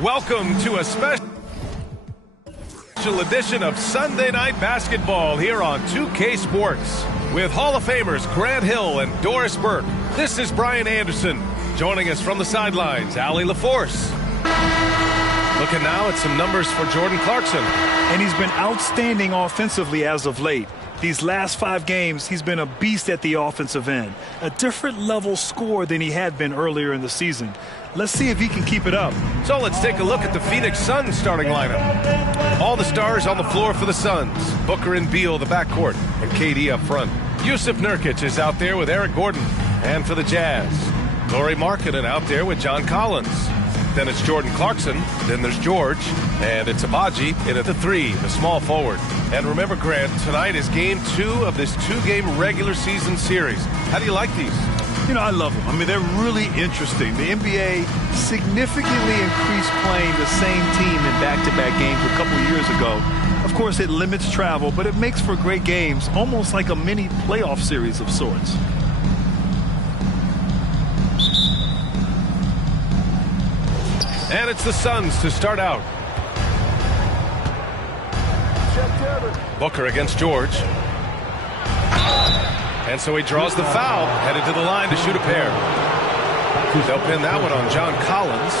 Welcome to a special edition of Sunday Night Basketball here on 2K Sports with Hall of Famers Grant Hill and Doris Burke. This is Brian Anderson. Joining us from the sidelines, Allie LaForce. Looking now at some numbers for Jordan Clarkson. And he's been outstanding offensively as of late. These last 5 games, he's been a beast at the offensive end. A different level scorer than he had been earlier in the season. Let's see if he can keep it up. So let's take a look at the Phoenix Suns starting lineup. All the stars on the floor for the Suns. Booker and Beal, the backcourt, and KD up front. Jusuf Nurkic is out there with Eric Gordon. And for the Jazz, Lauri Markkanen out there with John Collins. Then it's Jordan Clarkson, then there's George, and it's Agbaji in at the 3, the small forward. And remember, Grant, tonight is game 2 of this 2-game regular season series. How do you like these? You know, I love them. I mean, they're really interesting. The NBA significantly increased playing the same team in back-to-back games a couple years ago. Of course, it limits travel, but it makes for great games, almost like a mini playoff series of sorts. And it's the Suns to start out. Booker against George. And so he draws the foul, headed to the line to shoot a pair. They'll pin that one on John Collins.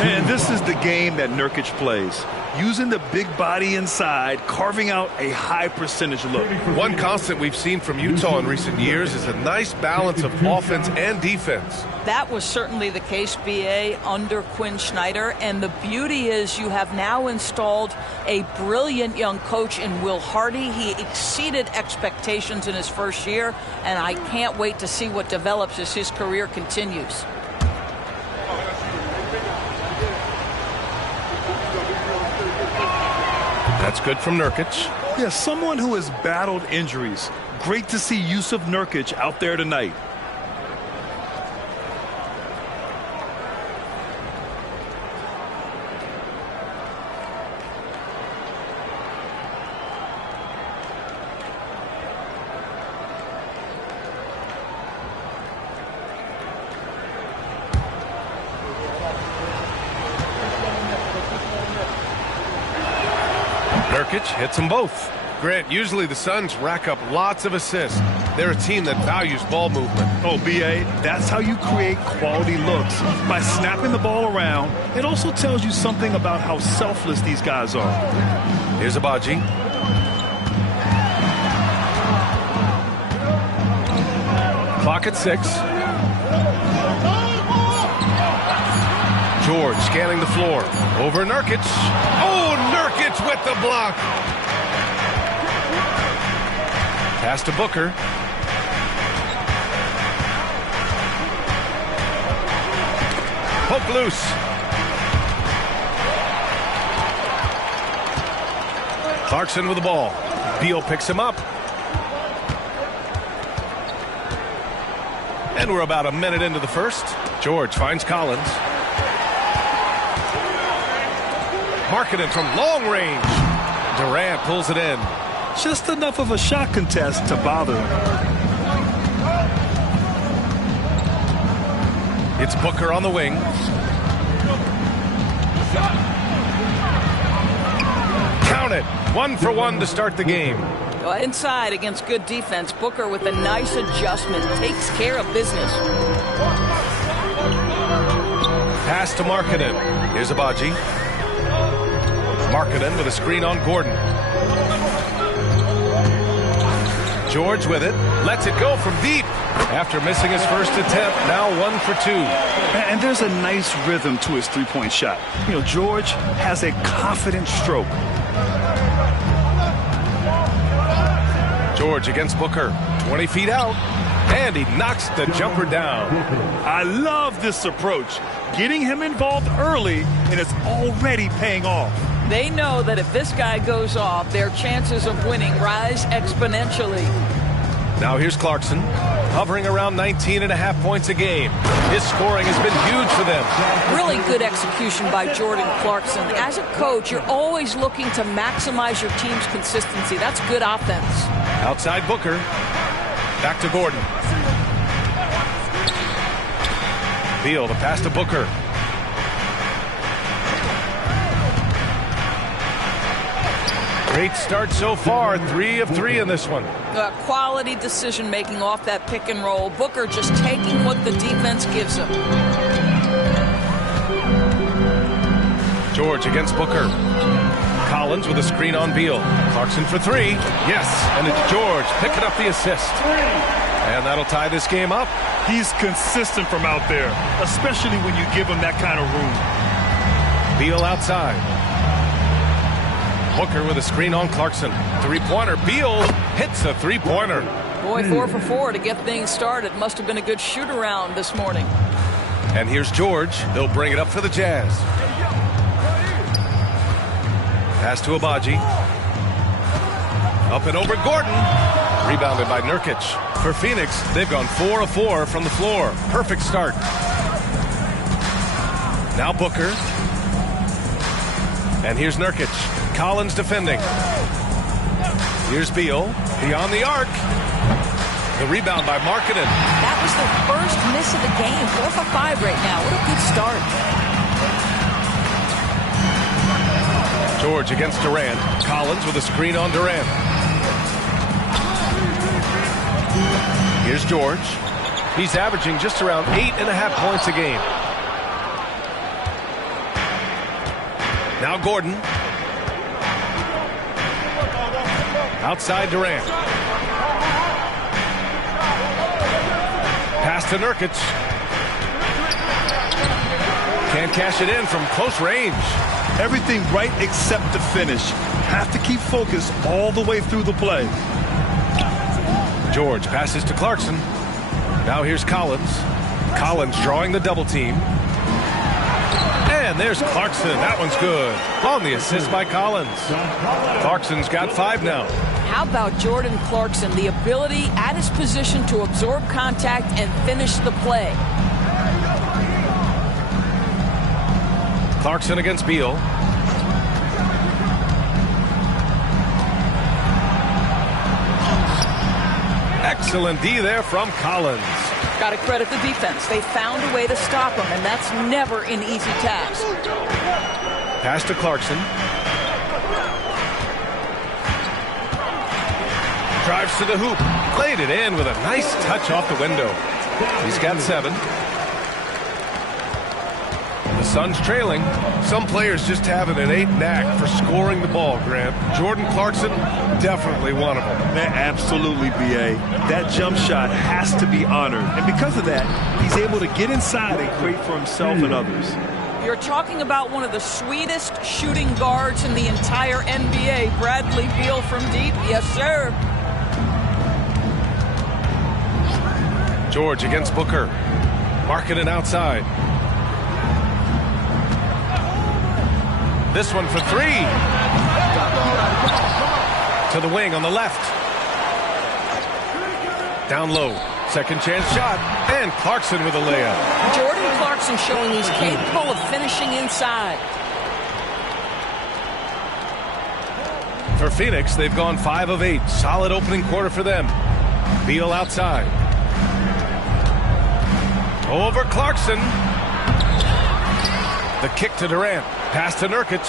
And this is the game that Nurkic plays. Using the big body inside, carving out a high percentage look. One constant we've seen from Utah in recent years is a nice balance of offense and defense. That was certainly the case, B.A., under Quinn Snyder. And the beauty is you have now installed a brilliant young coach in Will Hardy. He exceeded expectations in his first year, and I can't wait to see what develops as his career continues. That's good from Nurkic. Yeah, someone who has battled injuries. Great to see Jusuf Nurkic out there tonight. Nurkic hits them both. Grant, usually the Suns rack up lots of assists. They're a team that values ball movement. Oh, B.A., that's how you create quality looks. By snapping the ball around, it also tells you something about how selfless these guys are. Here's Agbaji. Clock at 6. George scanning the floor. Over Nurkic. Oh, Nurkic with the block. Pass to Booker. Poke loose. Clarkson with the ball. Beal picks him up. And we're about a minute into the first. George finds Collins. Markkanen from long range. Durant pulls it in. Just enough of a shot contest to bother him. It's Booker on the wing. Count it. 1 for 1 to start the game. Inside against good defense, Booker with a nice adjustment takes care of business. Pass to Markkanen. Here's Agbaji. Markkanen with a screen on Gordon. George with it. Lets it go from deep. After missing his first attempt, now 1 for 2. And there's a nice rhythm to his three-point shot. You know, George has a confident stroke. George against Booker. 20 feet out. And he knocks the jumper down. I love this approach. Getting him involved early, and it's already paying off. They know that if this guy goes off, their chances of winning rise exponentially. Now here's Clarkson, hovering around 19.5 points a game. His scoring has been huge for them. Really good execution by Jordan Clarkson. As a coach, you're always looking to maximize your team's consistency. That's good offense. Outside Booker. Back to Gordon. Beal, the pass to Booker. Great start so far. 3 of 3 in this one. Quality decision making off that pick and roll. Booker just taking what the defense gives him. George against Booker. Collins with a screen on Beal. Clarkson for 3. Yes, and it's George picking up the assist. And that'll tie this game up. He's consistent from out there, especially when you give him that kind of room. Beal outside. Booker with a screen on Clarkson. Three-pointer. Beal hits a three-pointer. Boy, 4 for 4 to get things started. Must have been a good shoot-around this morning. And here's George. They'll bring it up for the Jazz. Pass to Agbaji. Up and over Gordon. Rebounded by Nurkic. For Phoenix, they've gone 4 of 4 from the floor. Perfect start. Now Booker. And here's Nurkic. Collins defending. Here's Beal. Beyond the arc. The rebound by Markkanen. That was the first miss of the game. 4 for 5 right now. What a good start. George against Durant. Collins with a screen on Durant. Here's George. He's averaging just around 8.5 points a game. Now Gordon. Outside Durant. Pass to Nurkic. Can't cash it in from close range. Everything right except the finish. Have to keep focused all the way through the play. George passes to Clarkson. Now here's Collins. Collins drawing the double team. And there's Clarkson. That one's good. On the assist by Collins. Clarkson's got 5 now. How about Jordan Clarkson? The ability at his position to absorb contact and finish the play. Clarkson against Beal. Excellent D there from Collins. Got to credit the defense. They found a way to stop him, and that's never an easy task. Pass to Clarkson. Drives to the hoop. Played it in with a nice touch off the window. He's got 7. The Suns trailing. Some players just have an innate knack for scoring the ball, Grant. Jordan Clarkson, definitely one of them. Man, absolutely, B.A. That jump shot has to be honored. And because of that, he's able to get inside and create for himself and others. You're talking about one of the sweetest shooting guards in the entire NBA. Bradley Beal from deep. Yes, sir. George against Booker. Markkanen outside. This one for 3. To the wing on the left. Down low. Second chance shot. And Clarkson with a layup. Jordan Clarkson showing he's capable of finishing inside. For Phoenix, they've gone 5 of 8. Solid opening quarter for them. Beal outside. Over Clarkson. The kick to Durant. Pass to Nurkic.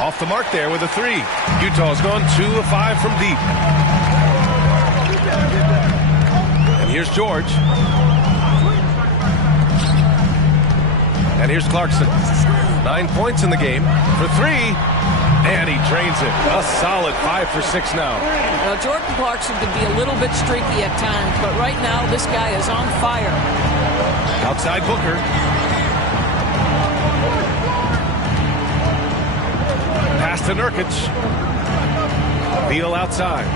Off the mark there with a 3. Utah's gone 2 of 5 from deep. And here's George. And here's Clarkson. 9 points in the game for 3. And he drains it. A solid 5 for 6 now. Well, Jordan Clarkson can be a little bit streaky at times, but right now this guy is on fire. Outside Booker. Pass to Nurkic. Beal outside.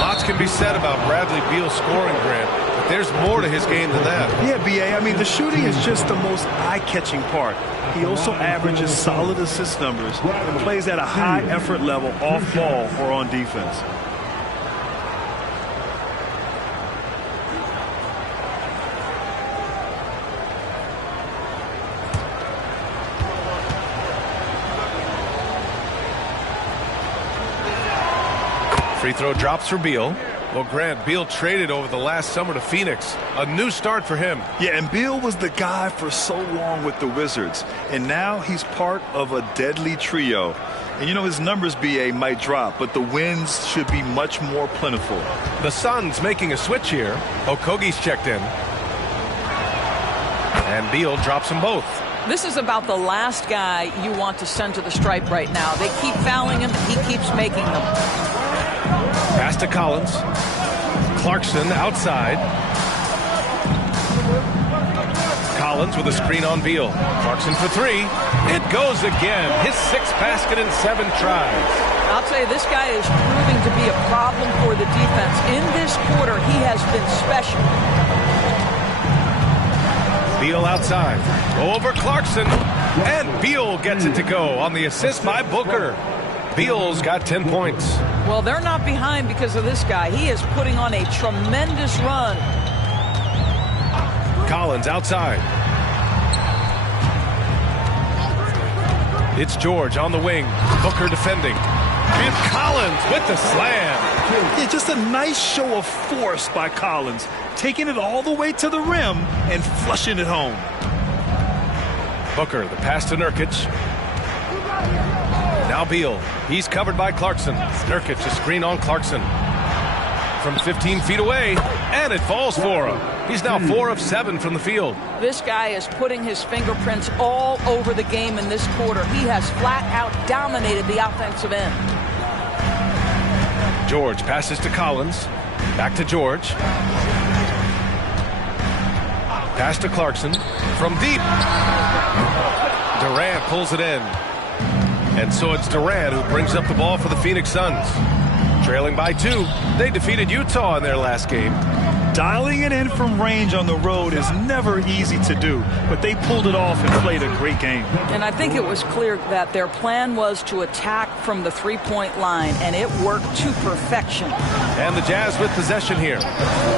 Lots can be said about Bradley Beal's scoring, Grant, but there's more to his game than that. Yeah, B.A. I mean, the shooting is just the most eye-catching part. He also averages solid assist numbers and plays at a high effort level off ball or on defense. Free throw drops for Beal. Well, Grant, Beal traded over the last summer to Phoenix. A new start for him. Yeah, and Beal was the guy for so long with the Wizards. And now he's part of a deadly trio. And you know, his numbers, BA, might drop, but the wins should be much more plentiful. The Suns making a switch here. Okogie's checked in. And Beal drops them both. This is about the last guy you want to send to the stripe right now. They keep fouling him. He keeps making them. Pass to Collins. Clarkson outside. Collins with a screen on Beal. Clarkson for three. It goes again. His sixth basket in 7 tries. I'll tell you, this guy is proving to be a problem for the defense. In this quarter, he has been special. Beal outside. Over Clarkson. And Beal gets it to go on the assist by Booker. Beal's got 10 points. Well, they're not behind because of this guy. He is putting on a tremendous run. Collins outside. It's George on the wing. Booker defending. And Collins with the slam. Yeah, just a nice show of force by Collins, taking it all the way to the rim and flushing it home. Booker, the pass to Nurkic. Now Beal. He's covered by Clarkson. Nurkic, a screen on Clarkson. From 15 feet away, and it falls for him. He's now 4 of 7 from the field. This guy is putting his fingerprints all over the game in this quarter. He has flat out dominated the offensive end. George passes to Collins. Back to George. Pass to Clarkson. From deep. Durant pulls it in. And so it's Durant who brings up the ball for the Phoenix Suns. Trailing by 2. They defeated Utah in their last game. Dialing it in from range on the road is never easy to do, but they pulled it off and played a great game. And I think it was clear that their plan was to attack from the three-point line, and it worked to perfection. And the Jazz with possession here,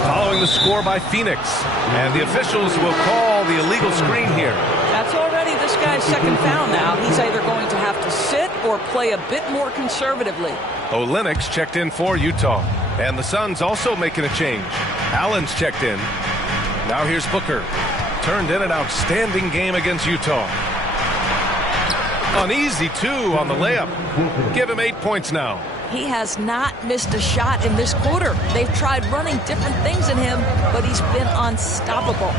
following the score by Phoenix. And the officials will call the illegal screen here. That's already this guy's second foul now. He's either going to have to sit or play a bit more conservatively. Olynyk checked in for Utah. And the Suns also making a change. Allen's checked in. Now here's Booker. Turned in an outstanding game against Utah. An easy 2 on the layup. Give him 8 points now. He has not missed a shot in this quarter. They've tried running different things in him, but he's been unstoppable.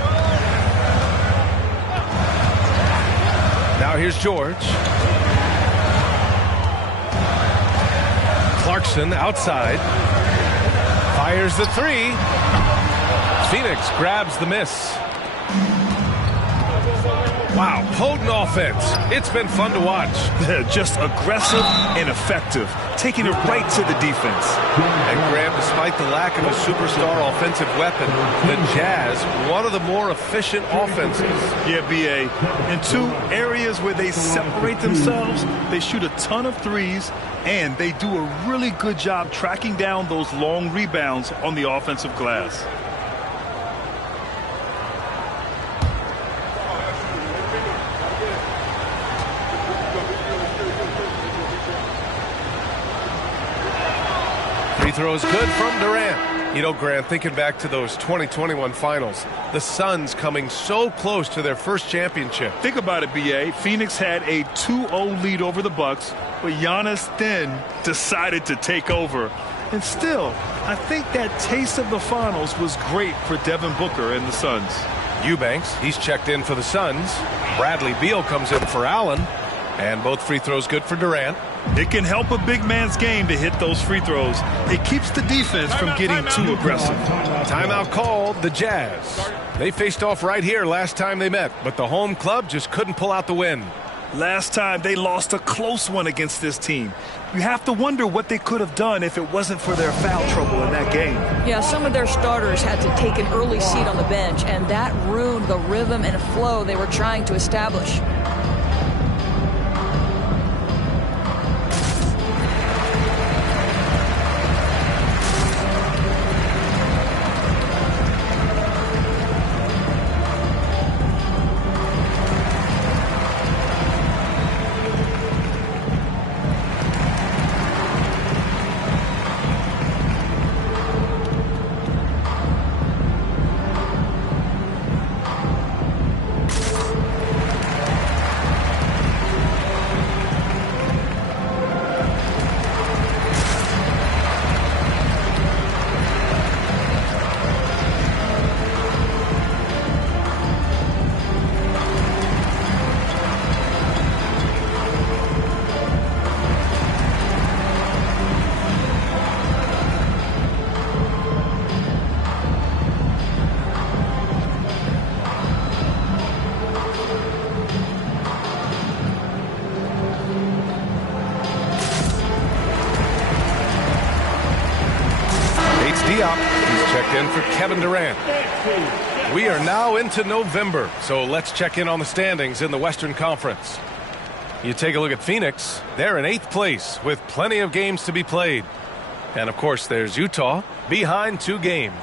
Now here's George. Clarkson outside. Fires the 3. Phoenix grabs the miss. Wow, potent offense. It's been fun to watch. Just aggressive and effective, taking it right to the defense. And Graham, despite the lack of a superstar offensive weapon, the Jazz, one of the more efficient offenses. Yeah, BA. In 2 areas where they separate themselves, they shoot a ton of threes, and they do a really good job tracking down those long rebounds on the offensive glass. Free throws good from Durant. You know, Grant, thinking back to those 2021 finals, the Suns coming so close to their first championship. Think about it, BA. Phoenix had a 2-0 lead over the Bucks, but Giannis then decided to take over. And still, I think that taste of the finals was great for Devin Booker and the Suns. Eubanks, he's checked in for the Suns. Bradley Beal comes in for Allen. And both free throws good for Durant. It can help a big man's game to hit those free throws. It keeps the defense from getting too aggressive. Timeout called, the Jazz. They faced off right here last time they met, but the home club just couldn't pull out the win. Last time they lost a close one against this team. You have to wonder what they could have done if it wasn't for their foul trouble in that game. Yeah, some of their starters had to take an early seat on the bench, and that ruined the rhythm and flow they were trying to establish. in for Kevin Durant. We are now into November, so let's check in on the standings in the Western Conference. You take a look at Phoenix. They're in 8th place with plenty of games to be played. And, of course, there's Utah behind 2 games.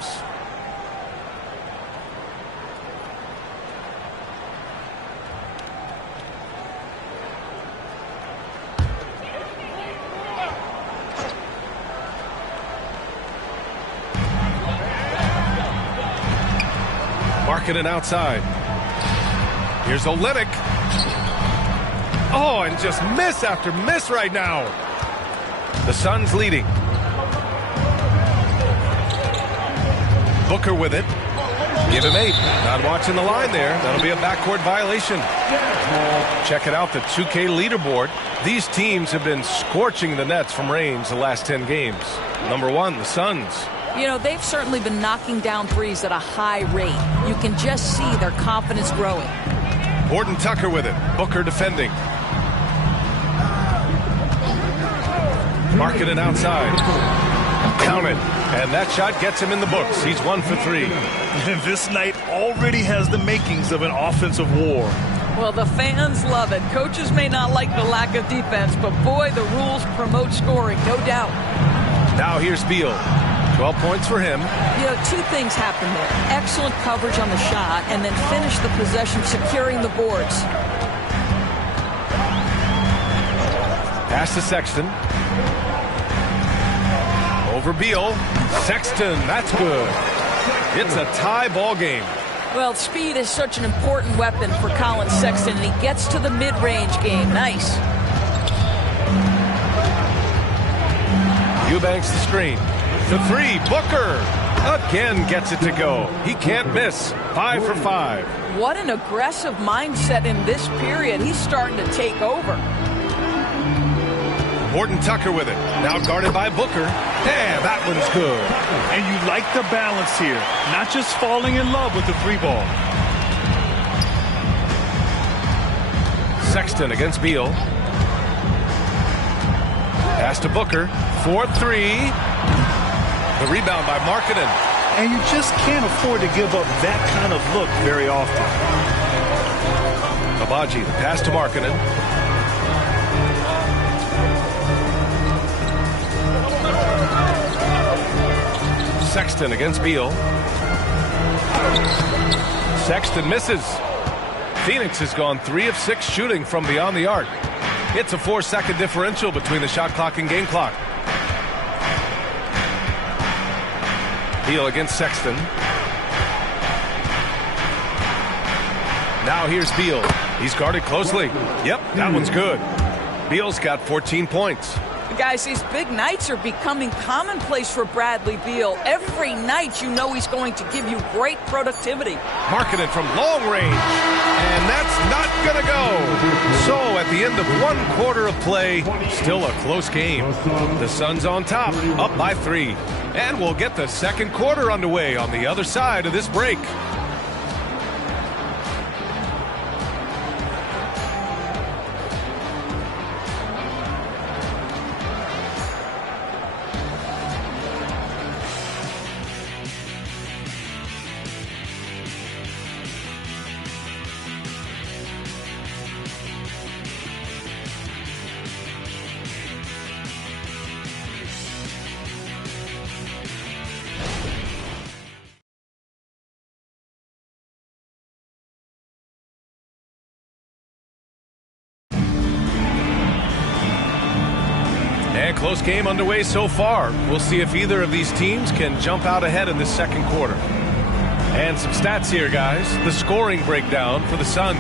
Markkanen outside. Here's Olynyk. Oh, and just miss after miss right now. The Suns leading. Booker with it. Give him 8. Not watching the line there. That'll be a backcourt violation. Check it out, the 2K leaderboard. These teams have been scorching the nets from range the last 10 games. Number 1, the Suns. You know, they've certainly been knocking down threes at a high rate. You can just see their confidence growing. Horton Tucker with it. Booker defending. Markkanen outside. Count it. And that shot gets him in the books. He's 1 for 3. And this night already has the makings of an offensive war. Well, the fans love it. Coaches may not like the lack of defense, but boy, the rules promote scoring, no doubt. Now here's Beal. 12 points for him. You know, 2 things happen there. Excellent coverage on the shot, and then finish the possession securing the boards. Pass to Sexton. Over Beal. Sexton, that's good. It's a tie ball game. Well, speed is such an important weapon for Colin Sexton, and he gets to the mid-range game. Nice. Eubanks the screen. The 3, Booker again gets it to go. He can't miss. 5 for 5. What an aggressive mindset in this period. He's starting to take over. Horton Tucker with it. Now guarded by Booker. Damn, that one's good. And you like the balance here. Not just falling in love with the 3 ball. Sexton against Beal. Pass to Booker. 4-3. The rebound by Markkanen. And you just can't afford to give up that kind of look very often. Agbaji, the pass to Markkanen. Sexton against Beal. Sexton misses. Phoenix has gone 3 of 6 shooting from beyond the arc. It's a 4-second differential between the shot clock and game clock. Beal against Sexton. Now here's Beal. He's guarded closely. Yep, that one's good. Beal's got 14 points. Guys, these big nights are becoming commonplace for Bradley Beal. Every night you know he's going to give you great productivity. Markkanen from long range. And that's not going to go. So at the end of 1 quarter of play, still a close game. The Suns on top, up by 3. And we'll get the second quarter underway on the other side of this break. And close game underway so far. We'll see if either of these teams can jump out ahead in this second quarter. And some stats here, guys. The scoring breakdown for the Suns.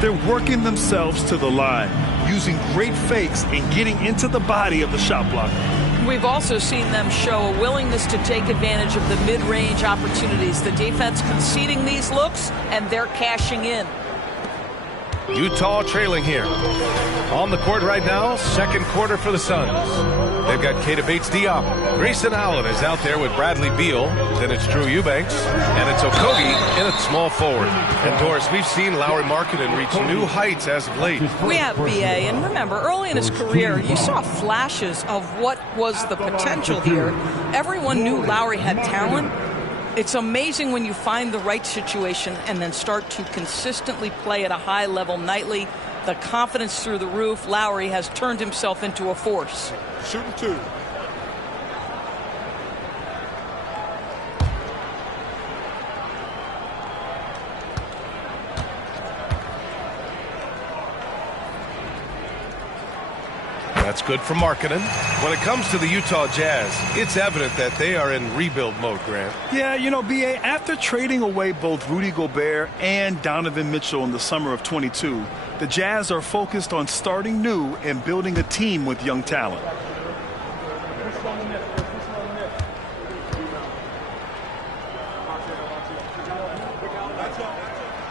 They're working themselves to the line, using great fakes and getting into the body of the shot blocker. We've also seen them show a willingness to take advantage of the mid-range opportunities. The defense conceding these looks, and they're cashing in. Utah trailing here. On the court right now, second quarter for the Suns. They've got Keita Bates-Diop. Grayson Allen is out there with Bradley Beal. Then it's Drew Eubanks. And it's Okogie in at small forward. And Doris, we've seen Lauri Markkanen reach new heights as of late. We have BA, and remember, early in his career, you saw flashes of what was the potential here. Everyone knew Lauri had talent. It's amazing when you find the right situation and then start to consistently play at a high level nightly. The confidence through the roof. Lowry has turned himself into a force. Shooting 2. That's good for Markkanen. When it comes to the Utah Jazz, it's evident that they are in rebuild mode, Grant. Yeah, you know, B.A., after trading away both Rudy Gobert and Donovan Mitchell in the summer of 22, the Jazz are focused on starting new and building a team with young talent.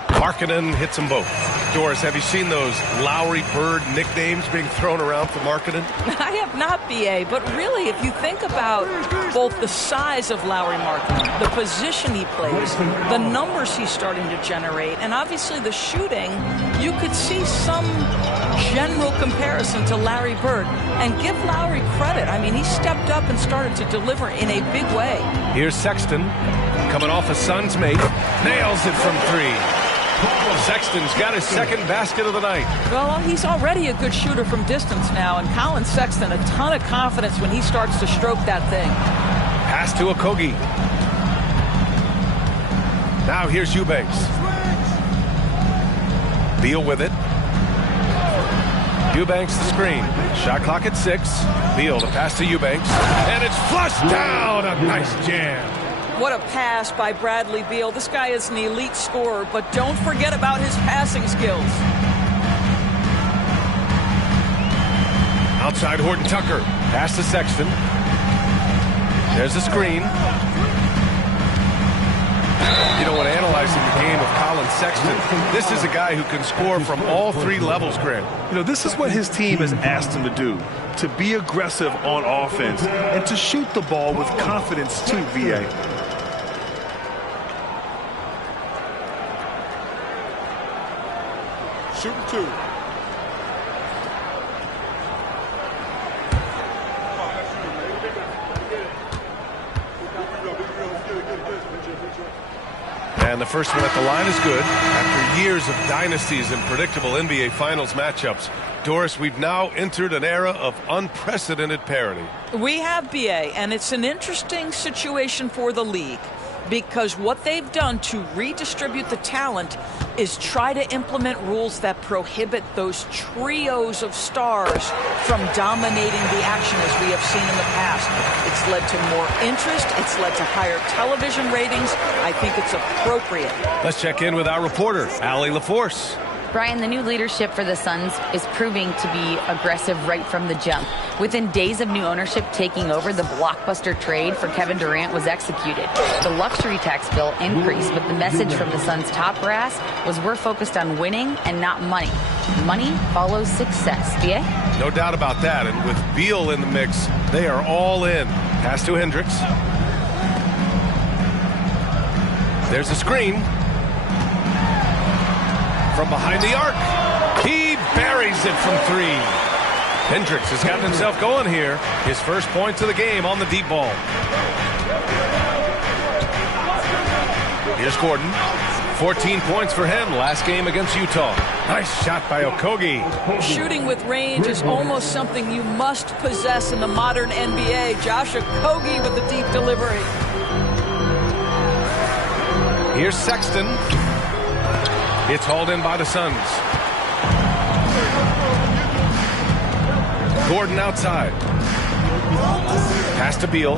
Markkanen hits them both. Doris, have you seen those Lowry Bird nicknames being thrown around for Markkanen? I have not, B.A., but really, if you think about both the size of Lowry Markkanen, the position he plays, the numbers he's starting to generate, and obviously the shooting, you could see some general comparison to Larry Bird. And give Lowry credit. I mean, he stepped up and started to deliver in a big way. Here's Sexton, coming off a Suns mate, nails it from 3. Sexton's got his second basket of the night. Well, he's already a good shooter from distance now, and Colin Sexton, a ton of confidence when he starts to stroke that thing. Pass to Okogie. Now here's Eubanks. Beal with it. Eubanks the screen. Shot clock at 6. Beal the pass to Eubanks. And it's flushed down. A nice jam. What a pass by Bradley Beal. This guy is an elite scorer, but don't forget about his passing skills. Outside Horton Tucker. Pass to Sexton. There's the screen. You know, when analyzing the game of Colin Sexton, this is a guy who can score from all 3 levels, Grant. You know, this is what his team has asked him to do, to be aggressive on offense and to shoot the ball with confidence too, V.A. Shooting 2. And the first one at the line is good. After years of dynasties and predictable NBA Finals matchups, Doris, we've now entered an era of unprecedented parity. We have, BA, and it's an interesting situation for the league because what they've done to redistribute the talent is try to implement rules that prohibit those trios of stars from dominating the action as we have seen in the past. It's led to more interest. It's led to higher television ratings. I think it's appropriate. Let's check in with our reporter, Allie LaForce. Brian, the new leadership for the Suns is proving to be aggressive right from the jump. Within days of new ownership taking over, the blockbuster trade for Kevin Durant was executed. The luxury tax bill increased, but the message from the Suns' top brass was we're focused on winning and not money. Money follows success. BA? No doubt about that. And with Beal in the mix, they are all in. Pass to Hendricks. There's a screen. From behind the arc, he buries it from 3. Hendricks has gotten himself going here. His first points of the game on the deep ball. Here's Gordon. 14 points for him last game against Utah. Nice shot by Okogie. Shooting with range is almost something you must possess in the modern NBA. Josh Okogie with the deep delivery. Here's Sexton. It's hauled in by the Suns. Gordon outside. Pass to Beal.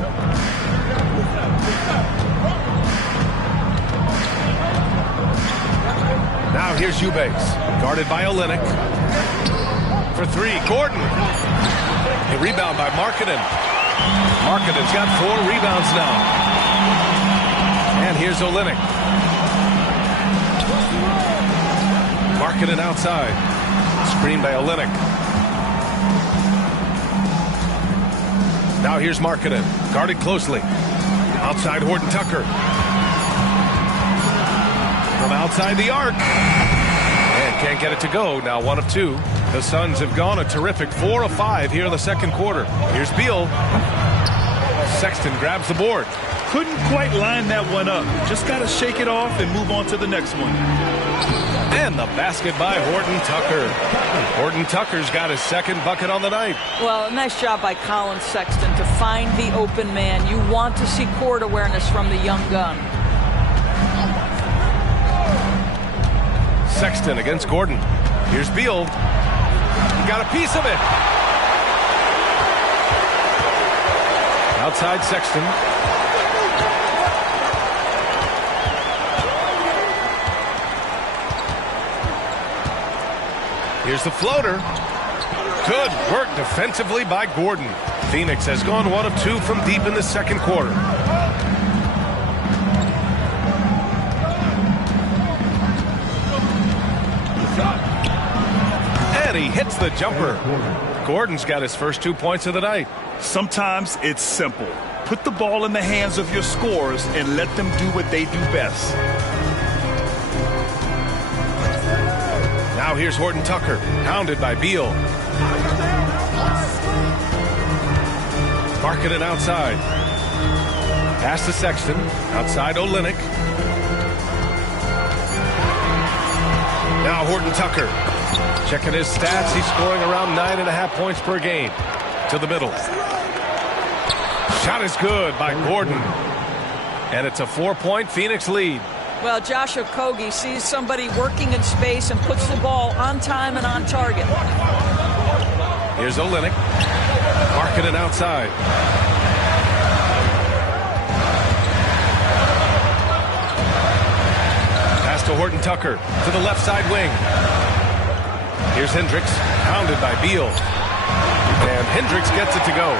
Now here's Eubanks. Guarded by Olynyk. For 3, Gordon. A rebound by Markkanen. Markkanen's got 4 rebounds now. And here's Olynyk. Markkanen outside. Screen by Olynyk. Now here's Markkanen. Guarded closely. Outside Horton Tucker. From outside the arc. And can't get it to go. Now 1 of 2. The Suns have gone a terrific 4 of 5 here in the second quarter. Here's Beal. Sexton grabs the board. Couldn't quite line that one up. Just got to shake it off and move on to the next one. And the basket by Horton Tucker. Horton Tucker's got his second bucket on the night. Well, nice job by Colin Sexton to find the open man. You want to see court awareness from the young gun. Sexton against Gordon. Here's Beal. Got a piece of it. Outside Sexton. Here's the floater. Good work defensively by Gordon. Phoenix has gone 1 of 2 from deep in the second quarter. And he hits the jumper. Gordon's got his first 2 points of the night. Sometimes it's simple. Put the ball in the hands of your scorers and let them do what they do best. Now here's Horton Tucker, hounded by Beal. Marketed outside. Pass to Sexton. Outside Olynyk. Now Horton Tucker. Checking his stats. He's scoring around 9.5 points per game. To the middle. Shot is good by Gordon. And it's a 4-point Phoenix lead. Well, Josh Okogie sees somebody working in space and puts the ball on time and on target. Here's Olynyk. Marketed outside. Pass to Horton Tucker to the left side wing. Here's Hendricks, hounded by Beal. And Hendricks gets it to go.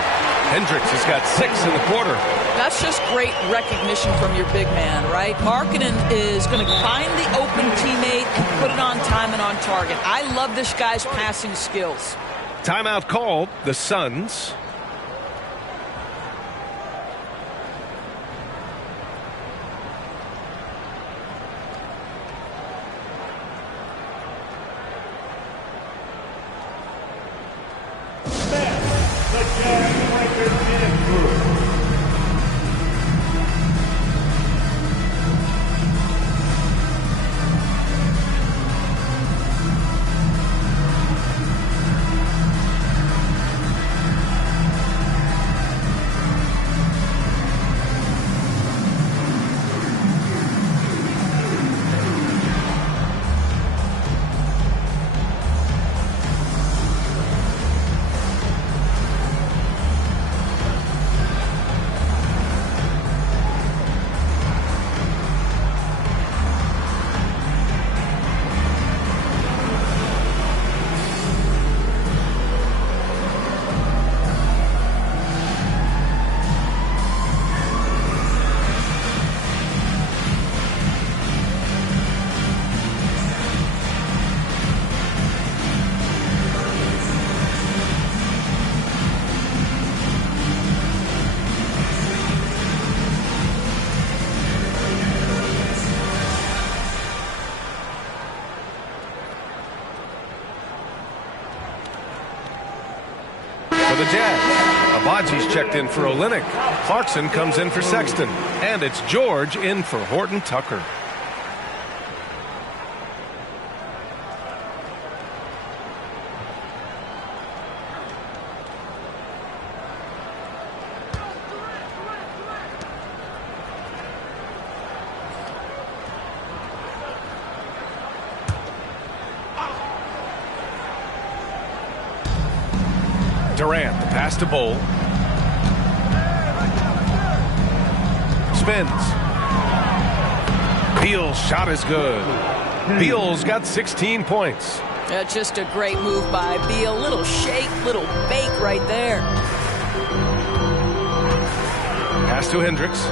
Hendricks has got 6 in the quarter. That's just great recognition from your big man, right? Markkanen is going to find the open teammate and put it on time and on target. I love this guy's passing skills. Timeout called. The Suns. For the Jazz, Abaji's checked in for Olynyk. Clarkson comes in for Sexton. And it's George in for Horton Tucker. Durant, the pass to Bol. Spins. Beal's shot is good. Beal's got 16 points. Just a great move by Beal. Little shake, little bake right there. Pass to Hendricks.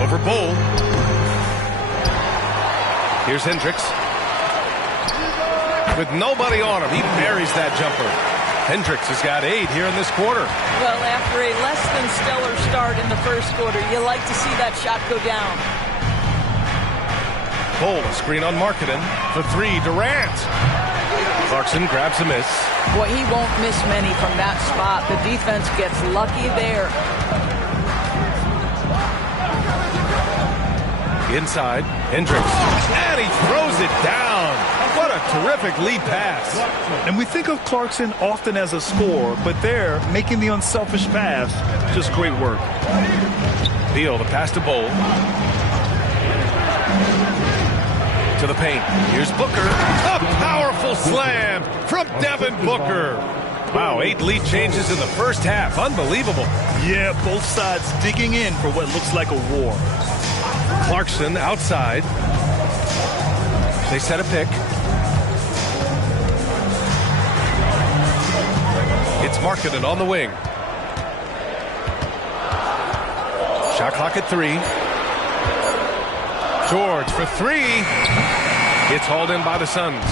Over Bol. Here's Hendricks. With nobody on him, he buries that jumper. Hendricks has got 8 here in this quarter. Well, after a less than stellar start in the first quarter, you like to see that shot go down. Bol, screen on Markkanen for 3. Durant. Clarkson grabs a miss. Boy, he won't miss many from that spot. The defense gets lucky there. Inside, Hendricks. And he throws it down. What a terrific lead pass. And we think of Clarkson often as a scorer, but there, making the unselfish pass, just great work. Beal, the pass to Bowl. To the paint. Here's Booker. A powerful slam from Devin Booker. Wow, 8 lead changes in the first half. Unbelievable. Yeah, both sides digging in for what looks like a war. Clarkson outside. They set a pick. It's Markkanen on the wing. Shot clock at 3. George for 3. It's hauled in by the Suns.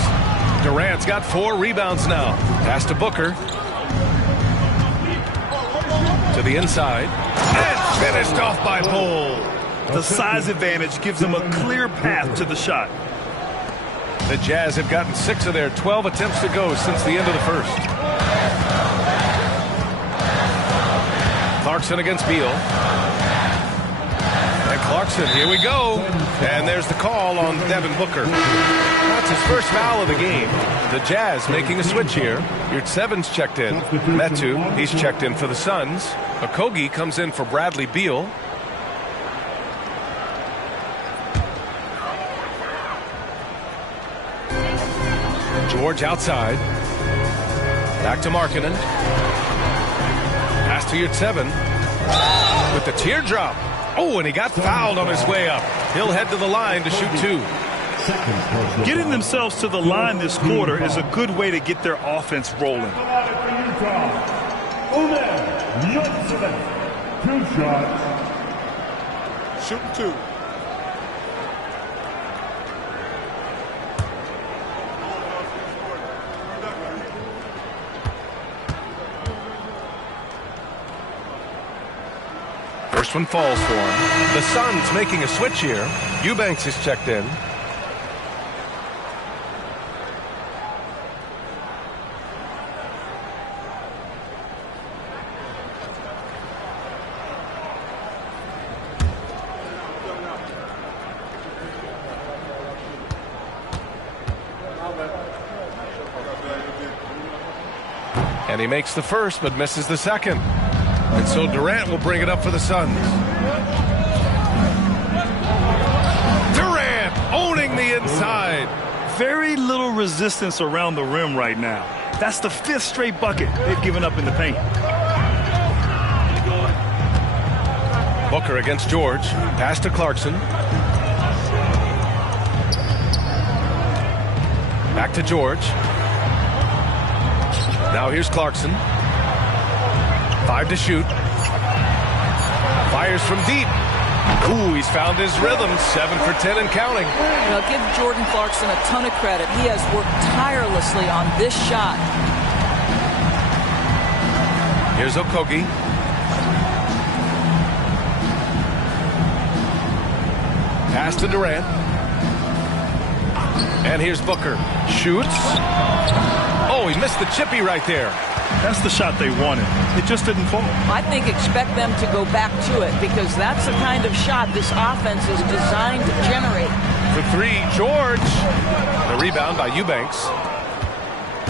Durant's got 4 rebounds now. Pass to Booker. To the inside. And finished off by Bull. The size advantage gives them a clear path to the shot. The Jazz have gotten 6 of their 12 attempts to go since the end of the first. Clarkson against Beal. And Clarkson, here we go. And there's the call on Devin Booker. That's his first foul of the game. The Jazz making a switch here. Yurtseven's checked in. Metu, he's checked in for the Suns. Okogie comes in for Bradley Beal. George outside. Back to Markkanen. Pass to Yurtseven. With the teardrop. Oh, and he got fouled on his way up. He'll head to the line to shoot 2. Getting themselves to the line this quarter is a good way to get their offense rolling. 2 shots. Shooting 2. First one falls for him. The Suns making a switch here. Eubanks is checked in. And he makes the first but misses the second. And so Durant will bring it up for the Suns. Durant owning the inside. Very little resistance around the rim right now. That's the 5th straight bucket they've given up in the paint. Booker against George. Pass to Clarkson. Back to George. Now here's Clarkson. 5 to shoot. Fires from deep. Ooh, he's found his rhythm. 7 for 10 and counting. You know, give Jordan Clarkson a ton of credit. He has worked tirelessly on this shot. Here's Okogie. Pass to Durant. And here's Booker. Shoots. Oh, he missed the chippy right there. That's the shot they wanted. It just didn't fall. I think expect them to go back to it because that's the kind of shot this offense is designed to generate. For 3, George. The rebound by Eubanks.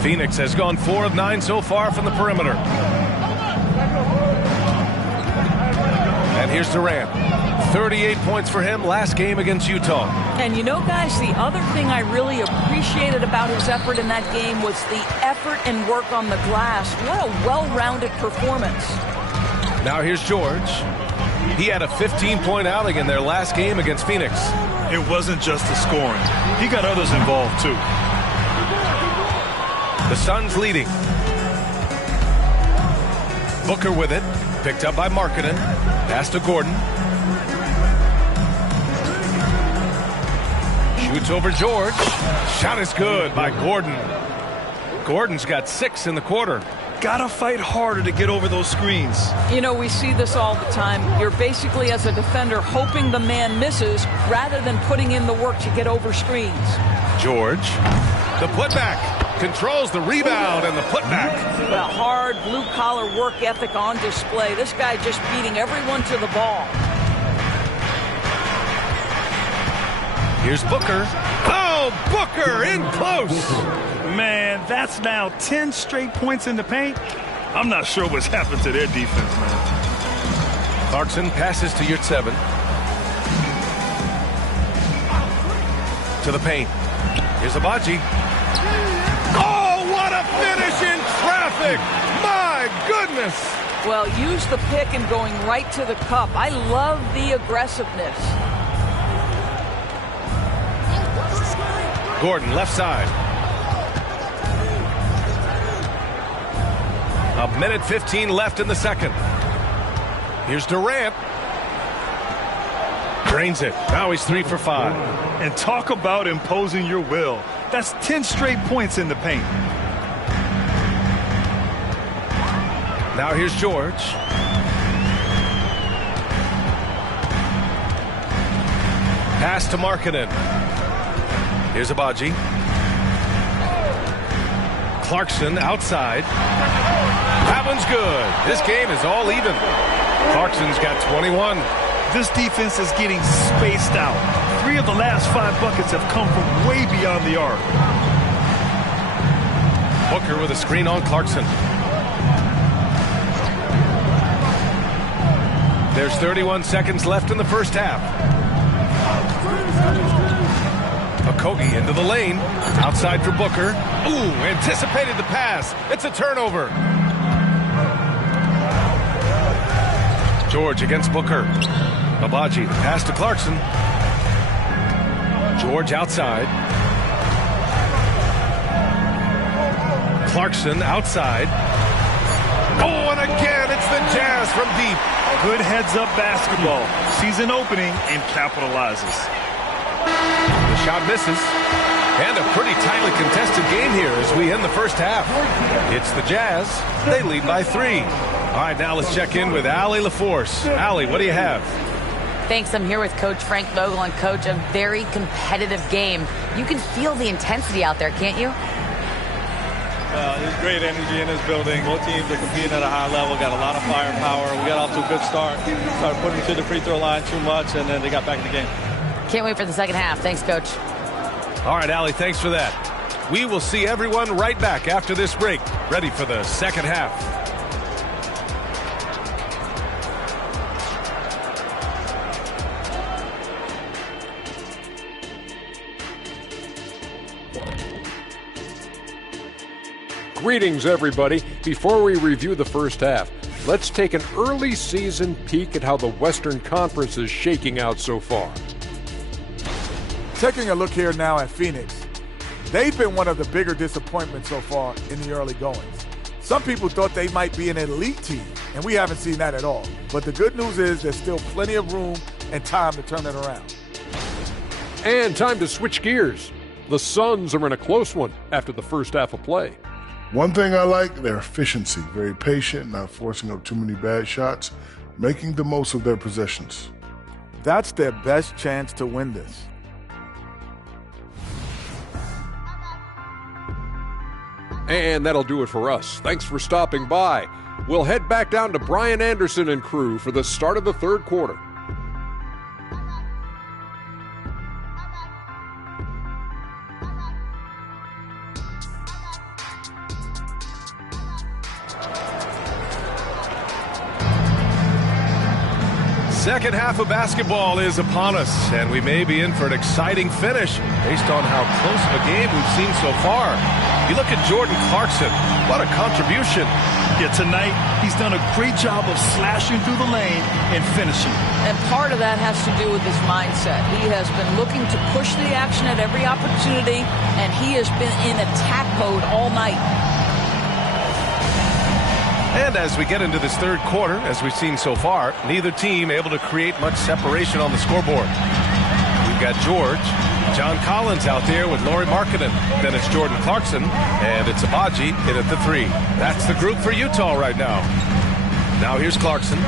Phoenix has gone 4 of 9 so far from the perimeter. And here's Durant. 38 points for him last game against Utah. And you know, guys, the other thing I really appreciated about his effort in that game was the effort and work on the glass. What a well-rounded performance. Now here's George. He had a 15-point outing in their last game against Phoenix. It wasn't just the scoring. He got others involved, too. The Suns leading. Booker with it. Picked up by Markkanen. Pass to Gordon. Shoots over George. Shot is good by Gordon. Gordon's got 6 in the quarter. Gotta fight harder to get over those screens. You know, we see this all the time. You're basically, as a defender, hoping the man misses rather than putting in the work to get over screens. George. The putback. controls the rebound and the putback. Well, hard blue-collar work ethic on display. This guy just beating everyone to the ball. Here's Booker. Oh, Booker in close. Man, that's now 10 straight points in the paint. I'm not sure what's happened to their defense, man. Clarkson passes to Yurtseven. To the paint. Here's Agbaji. Oh, what a finish in traffic! My goodness! Well, use the pick and going right to the cup. I love the aggressiveness. Gordon, left side. A minute 15 left in the second. Here's Durant. Drains it. Now he's 3 for 5. And talk about imposing your will. That's 10 straight points in the paint. Now here's George. Pass to Markkanen. Here's Agbaji. Clarkson outside. That one's good. This game is all even. Clarkson's got 21. This defense is getting spaced out. 3 of the last 5 buckets have come from way beyond the arc. Booker with a screen on Clarkson. There's 31 seconds left in the first half. Okogie into the lane. Outside for Booker. Ooh, anticipated the pass. It's a turnover. George against Booker. Agbaji, pass to Clarkson. George outside. Clarkson outside. Oh, and again, it's the Jazz from deep. Good heads-up basketball. Sees an opening and capitalizes. The shot misses. And a pretty tightly contested game here as we end the first half. It's the Jazz. They lead by 3. All right, now let's check in with Allie LaForce. Allie, what do you have? Thanks. I'm here with Coach Frank Vogel. And, Coach, a very competitive game. You can feel the intensity out there, can't you? There's great energy in this building. Both teams are competing at a high level, got a lot of firepower. We got off to a good start. Started putting them to the free throw line too much, and then they got back in the game. Can't wait for the second half. Thanks, Coach. All right, Allie, thanks for that. We will see everyone right back after this break, ready for the second half. Greetings, everybody. Before we review the first half, let's take an early season peek at how the Western Conference is shaking out so far. Taking a look here now at Phoenix, they've been one of the bigger disappointments so far in the early goings. Some people thought they might be an elite team, and we haven't seen that at all. But the good news is there's still plenty of room and time to turn it around. And time to switch gears. The Suns are in a close one after the first half of play. One thing I like, their efficiency. Very patient, not forcing up too many bad shots, making the most of their possessions. That's their best chance to win this. And that'll do it for us. Thanks for stopping by. We'll head back down to Brian Anderson and crew for the start of the third quarter. Second half of basketball is upon us, and we may be in for an exciting finish based on how close of a game we've seen so far. You look at Jordan Clarkson, what a contribution. Yeah, tonight he's done a great job of slashing through the lane and finishing. And part of that has to do with his mindset. He has been looking to push the action at every opportunity, and he has been in attack mode all night. And as we get into this third quarter, as we've seen so far, neither team able to create much separation on the scoreboard. We've got George, John Collins out there with Lauri Markkanen. Then it's Jordan Clarkson, and it's Agbaji in at the 3. That's the group for Utah right now. Now here's Clarkson.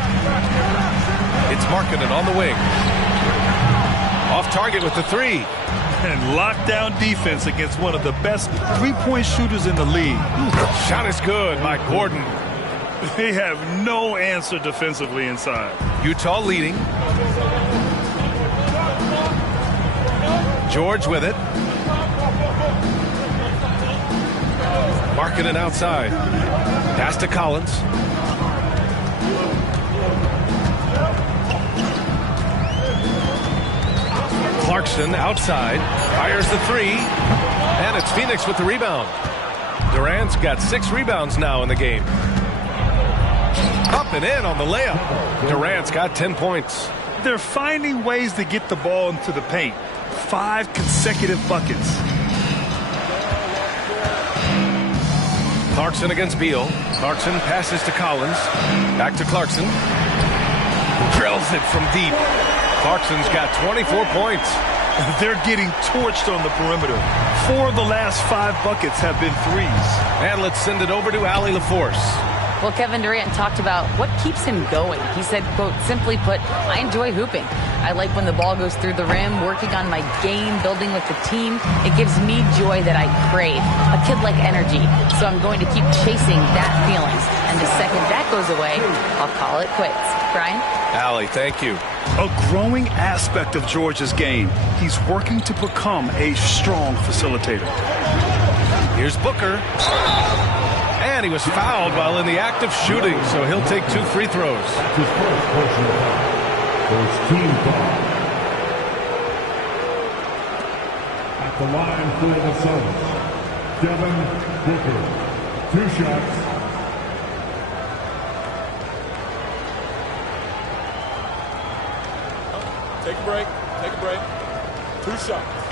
It's Markkanen on the wing. Off off target with the three. And lockdown defense against one of the best three-point shooters in the league. Shot is good by Gordon. They have no answer defensively inside. Utah leading. George with it. Markkanen outside. Pass to Collins. Clarkson outside. Fires the three. And it's Phoenix with the rebound. Durant's got 6 rebounds now in the game. Up and in on the layup. Durant's got 10 points. They're finding ways to get the ball into the paint. 5 consecutive buckets. Clarkson against Beal. Clarkson passes to Collins. Back to Clarkson. Drills it from deep. Clarkson's got 24 points. They're getting torched on the perimeter. 4 of the last 5 buckets have been threes. And let's send it over to Allie LaForce. Well, Kevin Durant talked about what keeps him going. He said, quote, simply put, I enjoy hooping. I like when the ball goes through the rim, working on my game, building with the team. It gives me joy that I crave, a kid-like energy. So I'm going to keep chasing that feelings. And the second that goes away, I'll call it quits. Brian? Allie, thank you. A growing aspect of George's game. He's working to become a strong facilitator. Here's Booker. And he was fouled while in the act of shooting, so he'll take 2 free throws. First team foul. At the line for the Suns, Devin Booker. 2 shots. Take a break. Take a break. 2 shots.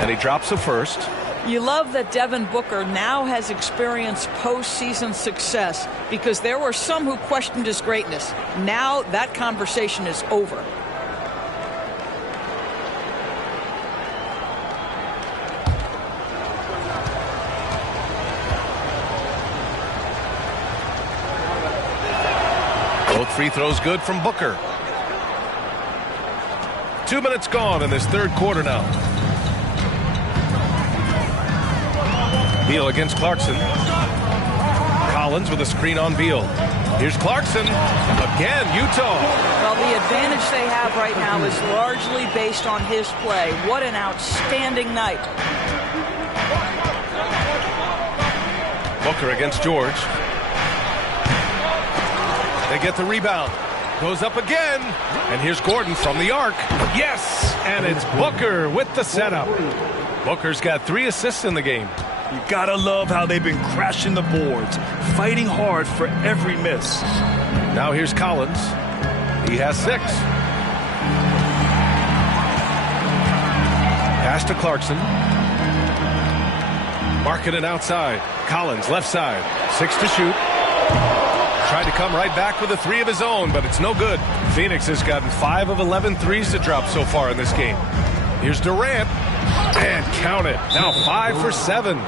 And he drops a first. You love that Devin Booker now has experienced postseason success because there were some who questioned his greatness. Now that conversation is over. Both free throws good from Booker. 2 minutes gone in this third quarter now. Beal against Clarkson. Collins with a screen on Beal. Here's Clarkson. Again, Utah. Well, the advantage they have right now is largely based on his play. What an outstanding night. Booker against George. They get the rebound. Goes up again. And here's Gordon from the arc. Yes! And it's Booker with the setup. Booker's got 3 assists in the game. You gotta love how they've been crashing the boards, fighting hard for every miss. Now here's Collins. He has 6. Pass to Clarkson. Markkanen outside. Collins left side. 6 to shoot. Tried to come right back with a 3 of his own, but it's no good. Phoenix has gotten 5 of 11 threes to drop so far in this game. Here's Durant. And count it. Now 5 for 7.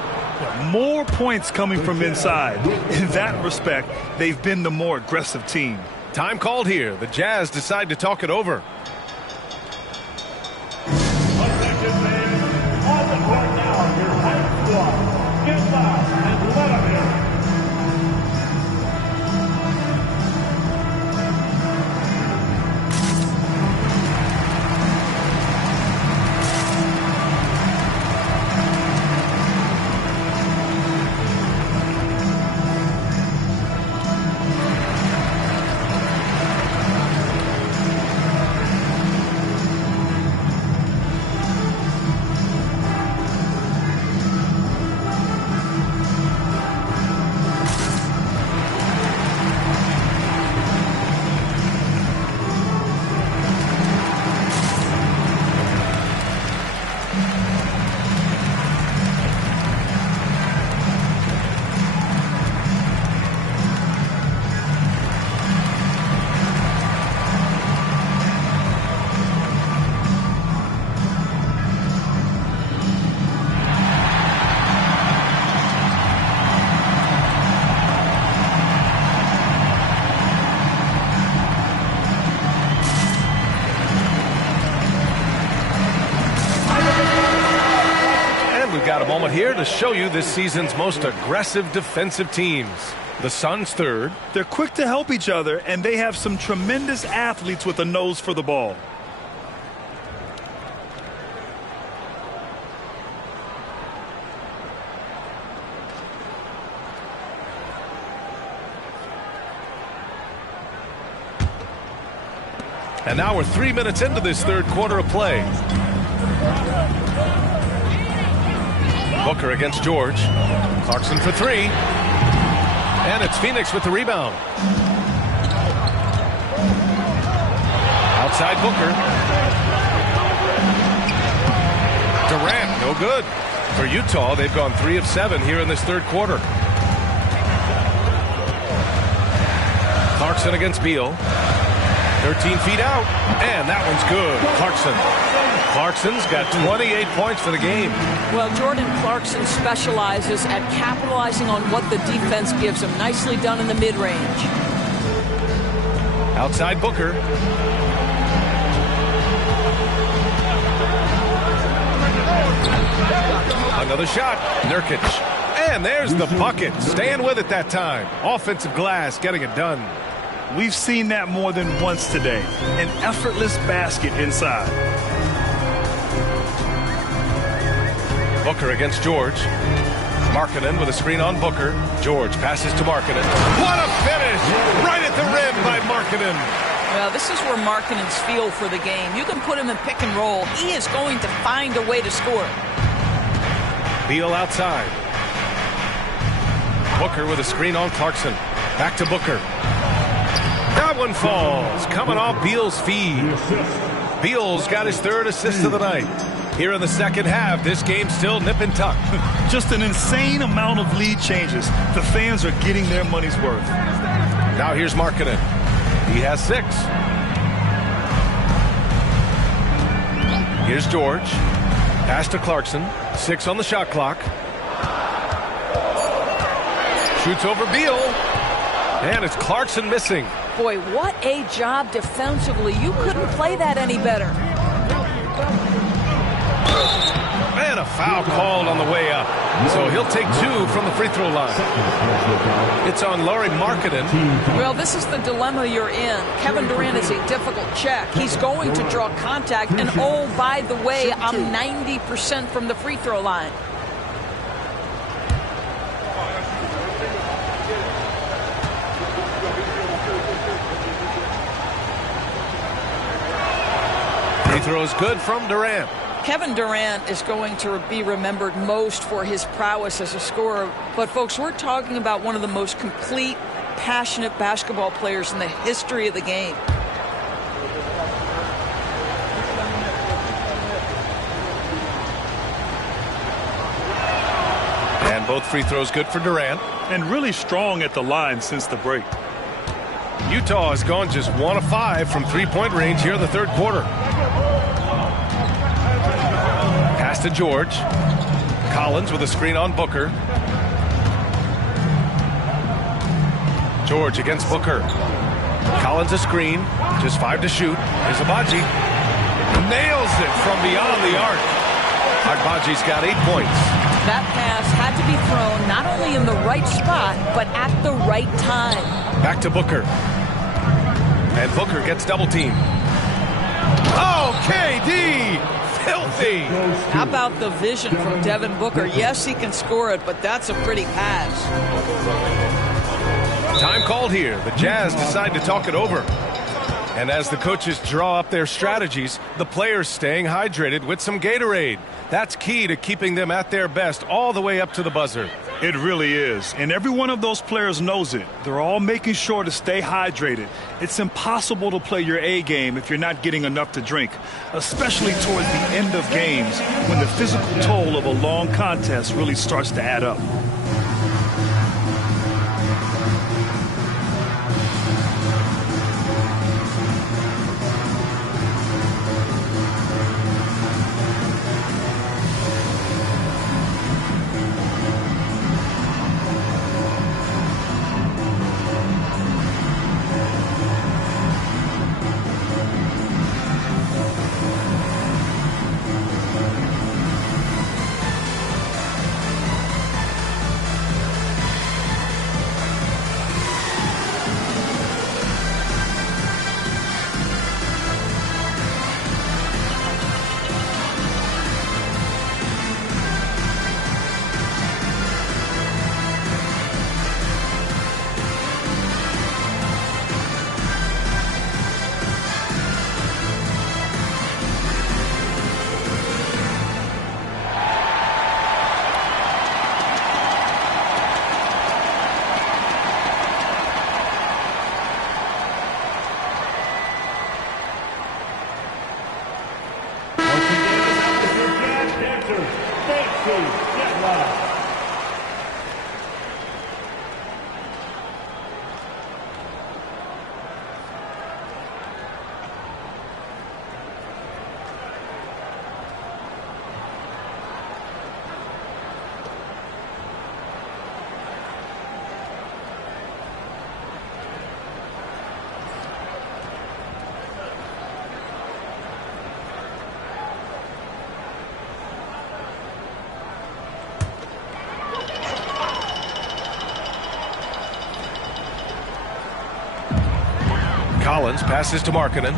More points coming from inside. In that respect, they've been the more aggressive team. Time called here. The Jazz decide to talk it over. here to show you this season's most aggressive defensive teams. The Suns third. They're quick to help each other, and they have some tremendous athletes with a nose for the ball. And now we're 3 minutes into this third quarter of play. Booker against George. Clarkson for three. And it's Phoenix with the rebound. Outside Booker. Durant, no good. For Utah, they've gone 3 of 7 here in this third quarter. Clarkson against Beal. 13 feet out, and that one's good. Clarkson's got 28 points for the game. Well, Jordan Clarkson specializes at capitalizing on what the defense gives him. Nicely done in the mid-range. Outside Booker. Another shot. Nurkic. And there's the bucket. Staying with it that time. Offensive glass, getting it done. We've seen that more than once today. An effortless basket inside. Booker against George. Markkanen with a screen on Booker. George passes to Markkanen. What a finish! Right at the rim by Markkanen. Well, this is where Markkanen's feel for the game. You can put him in pick and roll. He is going to find a way to score. Beal outside. Booker with a screen on Clarkson. Back to Booker. That one falls, coming off Beal's feed. Beal's got his third assist of the night. Here in the second half, this game's still nip and tuck. Just an insane amount of lead changes. The fans are getting their money's worth. Now here's Markkanen. He has 6. Here's George. Pass to Clarkson. 6 on the shot clock. Shoots over Beal. And it's Clarkson missing. Boy, what a job defensively. You couldn't play that any better. And a foul called on the way up. So he'll take 2 from the free throw line. It's on Lauri Markkanen. Well, this is the dilemma you're in. Kevin Durant is a difficult check. He's going to draw contact. And oh, by the way, I'm 90% from the free throw line. Free throw is good from Durant. Kevin Durant is going to be remembered most for his prowess as a scorer. But, folks, we're talking about one of the most complete, passionate basketball players in the history of the game. And both free throws good for Durant. And really strong at the line since the break. Utah has gone just 1 of 5 from three-point range here in the third quarter. Pass to George. Collins with a screen on Booker. George against Booker. Collins a screen. Just 5 to shoot. Here's Agbaji. Nails it from beyond the arc. Agbaji's got 8 points. That pass had to be thrown not only in the right spot, but at the right time. Back to Booker. And Booker gets double teamed. Oh, KD! Filthy! How about the vision from Devin Booker? Yes, he can score it, but that's a pretty pass. Time called here. The Jazz decide to talk it over. And as the coaches draw up their strategies, the players staying hydrated with some Gatorade. That's key to keeping them at their best all the way up to the buzzer. It really is. And every one of those players knows it. They're all making sure to stay hydrated. It's impossible to play your A game if you're not getting enough to drink, especially toward the end of games when the physical toll of a long contest really starts to add up. Collins passes to Markkanen.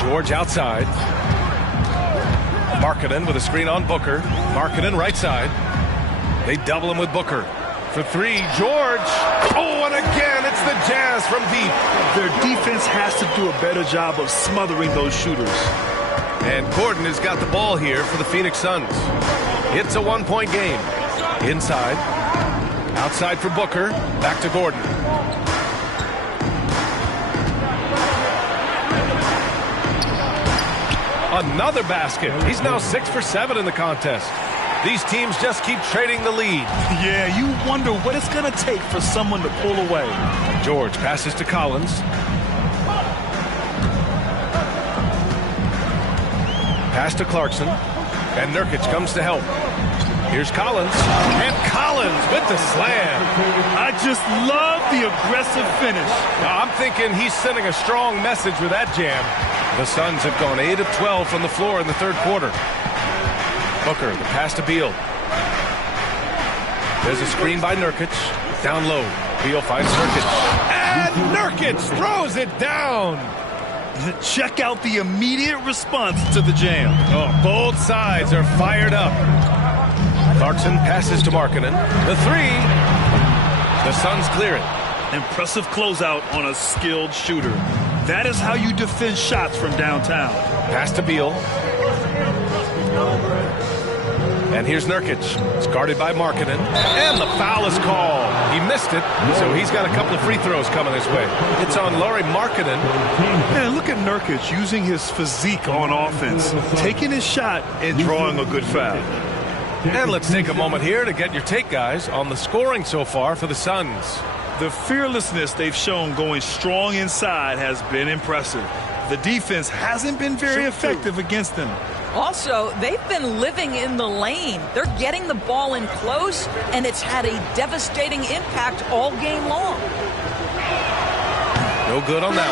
George outside. Markkanen with a screen on Booker. Markkanen right side. They double him with Booker. For three, George. Oh, and again, it's the Jazz from deep. Their defense has to do a better job of smothering those shooters. And Gordon has got the ball here for the Phoenix Suns. It's a one-point game. Inside. Outside for Booker. Back to Gordon. Another basket. He's now 6 for 7 in the contest. These teams just keep trading the lead. Yeah, you wonder what it's going to take for someone to pull away. George passes to Collins. Pass to Clarkson. And Nurkic comes to help. Here's Collins. And Collins with the slam. I just love the aggressive finish. I'm thinking he's sending a strong message with that jam. The Suns have gone 8 of 12 from the floor in the third quarter. Booker, the pass to Beal. There's a screen by Nurkic. Down low. Beal finds Nurkic. And Nurkic throws it down. Check out the immediate response to the jam. Oh, both sides are fired up. Clarkson passes to Markkanen. The three. The Suns clear it. Impressive closeout on a skilled shooter. That is how you defend shots from downtown. Pass to Beal. And here's Nurkic. It's guarded by Markkanen. And the foul is called. He missed it, so he's got a couple of free throws coming his way. It's on Lauri Markkanen. Man, look at Nurkic using his physique on offense, taking his shot and drawing a good foul. And let's take a moment here to get your take, guys, on the scoring so far for the Suns. The fearlessness they've shown going strong inside has been impressive. The defense hasn't been very effective against them. Also, they've been living in the lane. They're getting the ball in close, and it's had a devastating impact all game long. No good on that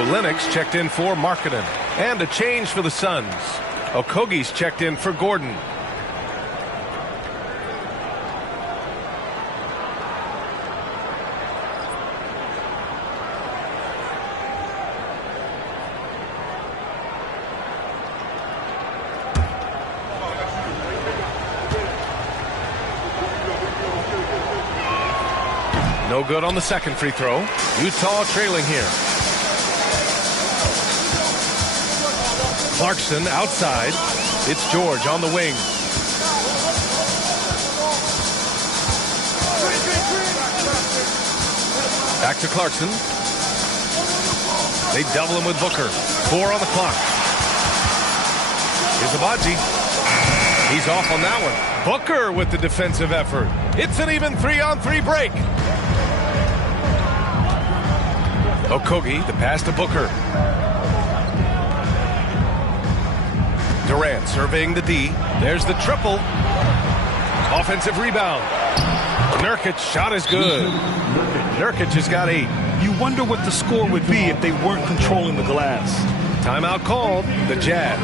one. Olynyk checked in for Markkanen. And a change for the Suns. Okogie's checked in for Gordon. No good on the second free throw. Utah trailing here. Clarkson outside. It's George on the wing. Back to Clarkson. They double him with Booker. 4 on the clock. Here's Agbaji. He's off on that one. Booker with the defensive effort. It's an even 3-on-3 break. Okogie, the pass to Booker. Durant surveying the D. There's the triple. Offensive rebound. Nurkic shot is good. Nurkic has got 8. You wonder what the score would be if they weren't controlling the glass. Timeout called. The Jazz.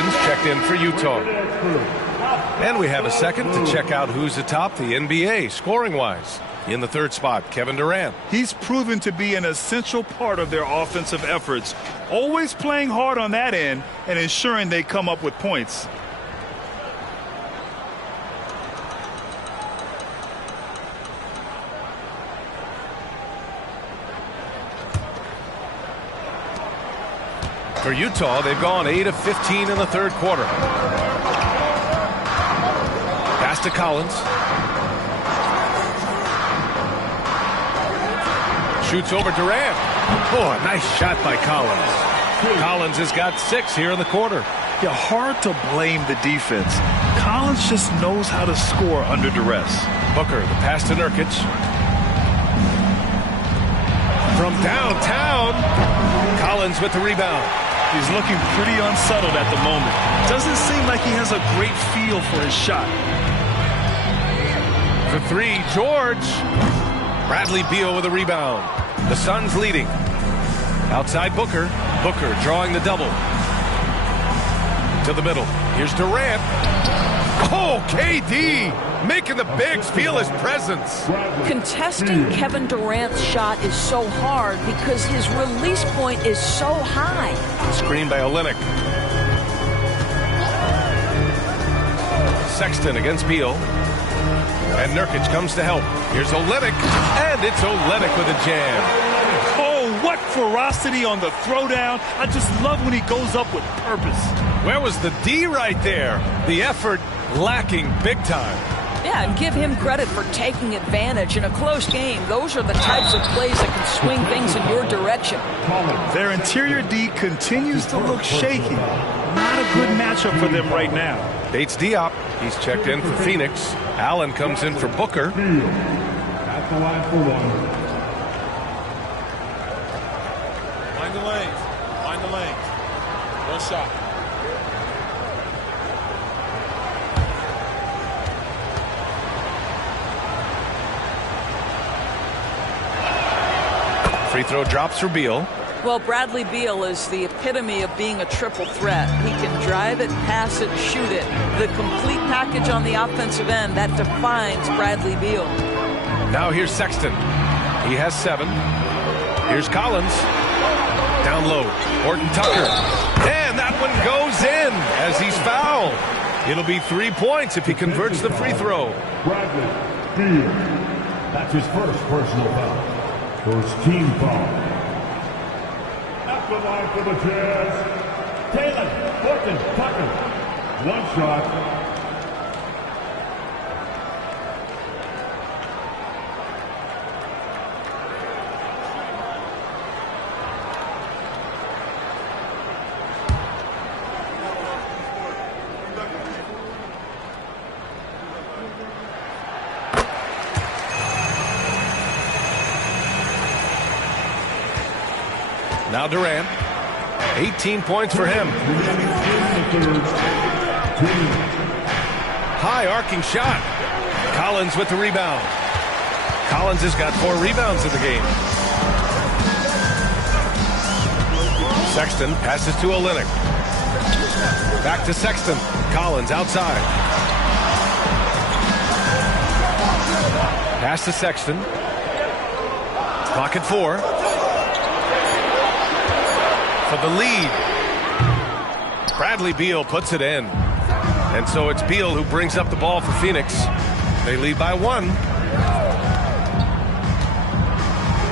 Sexton's checked in for Utah. And we have a second to check out who's atop the NBA scoring-wise. In the third spot, Kevin Durant. He's proven to be an essential part of their offensive efforts, always playing hard on that end and ensuring they come up with points. For Utah, they've gone 8 of 15 in the third quarter. Pass to Collins. Shoots over Durant. Oh, a nice shot by Collins. Collins has got 6 here in the quarter. Yeah, hard to blame the defense. Collins just knows how to score under duress. Booker, the pass to Nurkic. From downtown, Collins with the rebound. He's looking pretty unsettled at the moment. Doesn't seem like he has a great feel for his shot. For 3, George. Bradley Beal with a rebound. The Suns leading. Outside Booker. Booker drawing the double. To the middle. Here's Durant. Oh, KD making the bigs feel his presence. Contesting Kevin Durant's shot is so hard because his release point is so high. Screen by Olynyk. Sexton against Beal. And Nurkic comes to help. Here's Olynyk. And it's Olynyk with a jam. Oh, what ferocity on the throwdown. I just love when he goes up with purpose. Where was the D right there? The effort lacking big time. Yeah, and give him credit for taking advantage in a close game. Those are the types of plays that can swing things in your direction. Their interior D continues to look shaky. Not a good matchup for them right now. Bates Diop, he's checked in for Phoenix. Allen comes in for Booker. At the line for 1. Find the lanes. Find the lanes. One shot. Free throw drops for Beal. Well, Bradley Beal is the epitome of being a triple threat. He can drive it, pass it, shoot it. The complete package on the offensive end, that defines Bradley Beal. Now here's Sexton. He has 7. Here's Collins. Down low. Horton Tucker. And that one goes in as he's fouled. It'll be 3 points if he converts the free throw. Bradley Beal. That's his first personal foul. First team foul. At the line for the Jazz, Talen Horton Tucker. 1 shot. Now Durant. 18 points for him. High arcing shot. Collins with the rebound. Collins has got 4 rebounds in the game. Sexton passes to Olynyk. Back to Sexton. Collins outside. Pass to Sexton. Clock at 4. For the lead. Bradley Beal puts it in. And so it's Beal who brings up the ball for Phoenix. They lead by 1.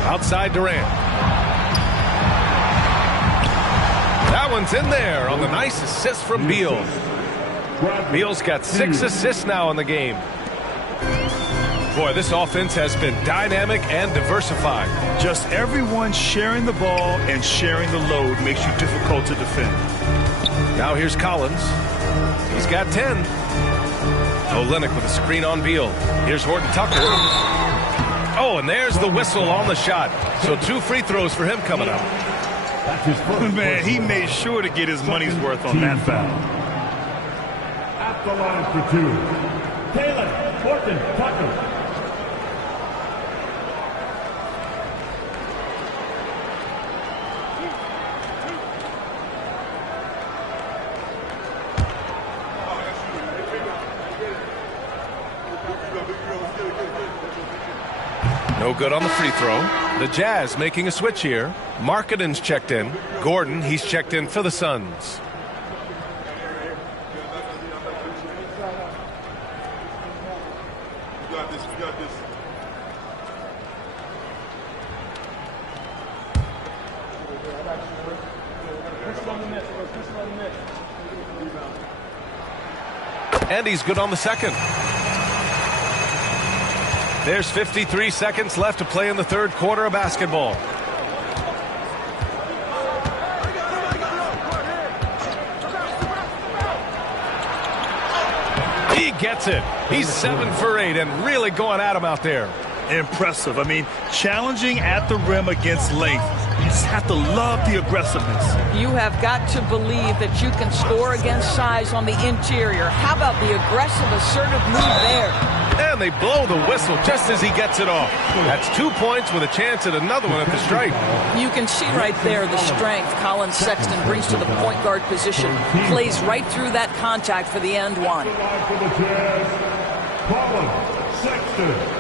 Outside Durant. That one's in there on the nice assist from Beal. Beal's got 6 assists now in the game. Boy, this offense has been dynamic and diversified. Just everyone sharing the ball and sharing the load makes you difficult to defend. Now here's Collins. He's got 10. Olynyk with a screen on Beal. Here's Horton Tucker. Oh, and there's the whistle on the shot. So 2 free throws for him coming up. Man, he made sure to get his money's worth on that foul. At the line for 2, Talen Horton Tucker. No good on the free throw. The Jazz making a switch here. Markkanen's checked in. Gordon, he's checked in for the Suns. And he's good on the second. There's 53 seconds left to play in the third quarter of basketball. He gets it. He's 7 for 8 and really going at him out there. Impressive. I mean, challenging at the rim against length. You just have to love the aggressiveness. You have got to believe that you can score against size on the interior. How about the aggressive, assertive move there? And they blow the whistle just as he gets it off. That's 2 points with a chance at another one at the stripe. You can see right there the strength Collin Sexton brings to the point guard position. Plays right through that contact for the end one. Collin Sexton.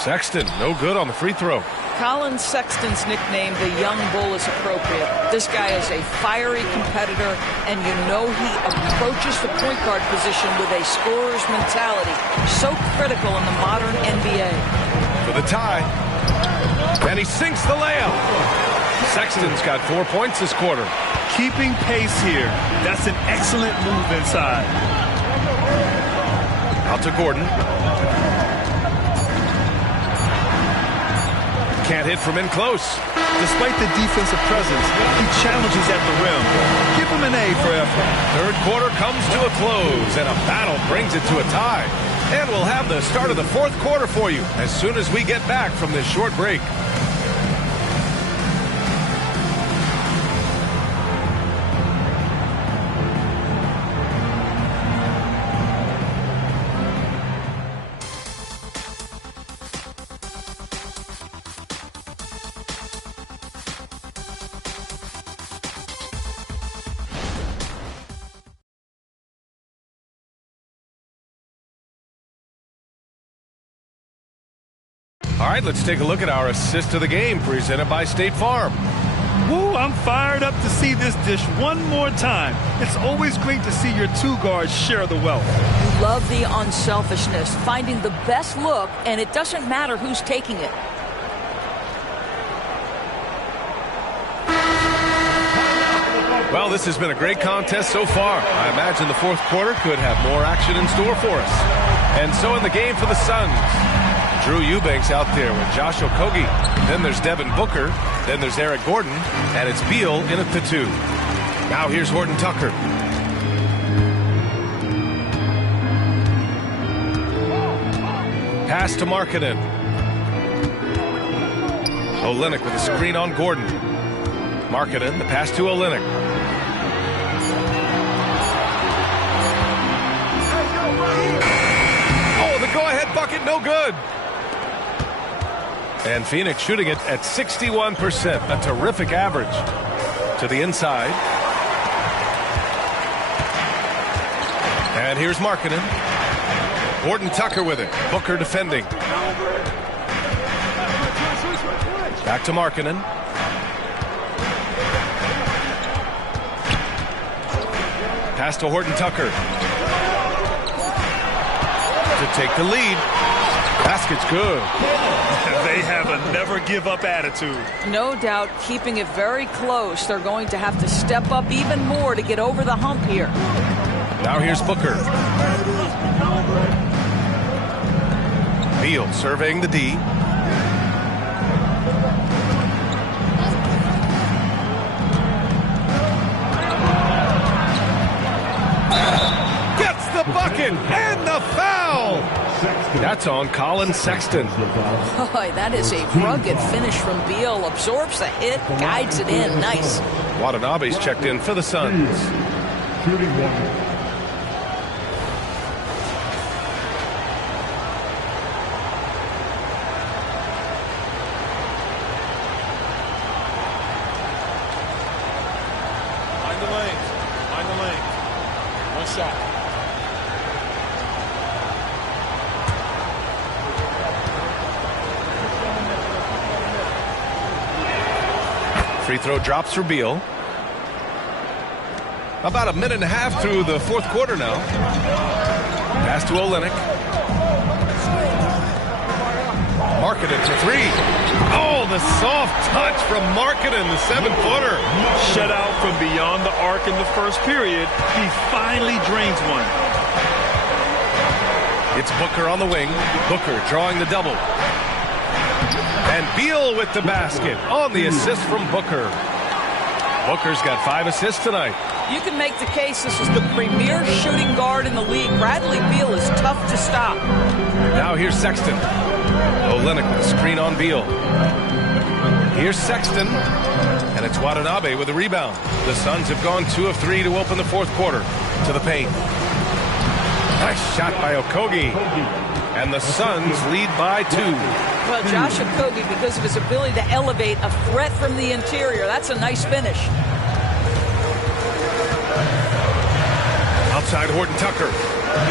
Sexton, no good on the free throw. Collin Sexton's nickname, the Young Bull, is appropriate. This guy is a fiery competitor, and you know he approaches the point guard position with a scorer's mentality. So critical in the modern NBA. For the tie. And he sinks the layup. Sexton's got 4 points this quarter. Keeping pace here. That's an excellent move inside. Out to Gordon. Can't hit from in close. Despite the defensive presence, he challenges at the rim. Give him an A for effort. Third quarter comes to a close, and a battle brings it to a tie. And we'll have the start of the fourth quarter for you as soon as we get back from this short break. All right, let's take a look at our assist of the game presented by State Farm. Woo, I'm fired up to see this dish one more time. It's always great to see your two guards share the wealth. You love the unselfishness, finding the best look, and it doesn't matter who's taking it. Well, this has been a great contest so far. I imagine the fourth quarter could have more action in store for us. And so in the game for the Suns, Drew Eubanks out there with Josh Okogie. Then there's Devin Booker. Then there's Eric Gordon. And it's Beal in at the 2. Now here's Horton Tucker. Pass to Markkanen. Olynyk with a screen on Gordon. Markkanen, the pass to Olynyk. Oh, the go-ahead bucket, no good. And Phoenix shooting it at 61%, a terrific average. To the inside. And here's Markkanen. Horton Tucker with it. Booker defending. Back to Markkanen. Pass to Horton Tucker. To take the lead. Basket's good. They have a never-give-up attitude. No doubt, keeping it very close. They're going to have to step up even more to get over the hump here. Now here's Booker. Beal surveying the D. Gets the bucket and the foul. That's on Collin Sexton. Boy, that is a rugged finish from Beal. Absorbs the hit, guides it in. Nice. Watanabe's checked in for the Suns. Shooting one. One shot. Free throw drops for Beal. About a minute and a half through the fourth quarter now. Pass to Olynyk. Markkanen for three. Oh, the soft touch from Markkanen, the 7-footer. Shut out from beyond the arc in the first period. He finally drains one. It's Booker on the wing. Booker drawing the double. And Beal with the basket on the assist from Booker. Booker's got 5 assists tonight. You can make the case this is the premier shooting guard in the league. Bradley Beal is tough to stop. Now here's Sexton. Olynyk with a screen on Beal. Here's Sexton. And it's Watanabe with a rebound. The Suns have gone 2 of 3 to open the fourth quarter. To the paint. Nice shot by Okogie. And the Suns lead by 2. Well, Josh Okogie, because of his ability to elevate a threat from the interior, that's a nice finish. Outside Horton Tucker.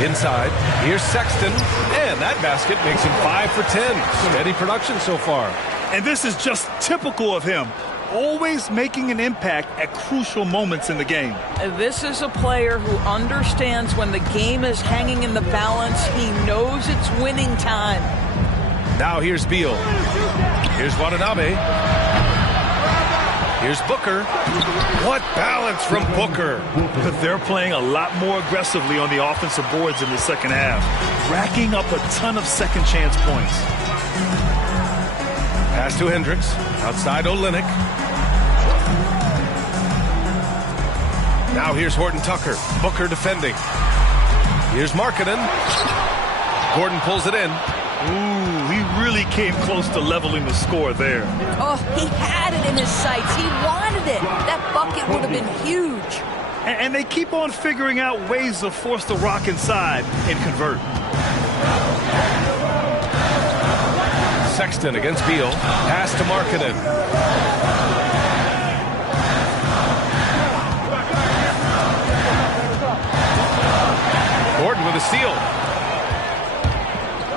Inside. Here's Sexton. And that basket makes him 5 for 10. Steady production so far. And this is just typical of him. Always making an impact at crucial moments in the game. This is a player who understands when the game is hanging in the balance. He knows it's winning time. Now here's Beal. Here's Watanabe. Here's Booker. What balance from Booker. They're playing a lot more aggressively on the offensive boards in the second half, racking up a ton of second chance points. Pass to Hendricks. Outside Olynyk. Now here's Horton Tucker. Booker defending. Here's Markkanen. Gordon pulls it in. Ooh, he really came close to leveling the score there. Oh, he had it in his sights. He wanted it. That bucket would have been huge. And they keep on figuring out ways to force the rock inside and convert. Sexton against Beal. Pass to Markkanen. Gordon with a steal.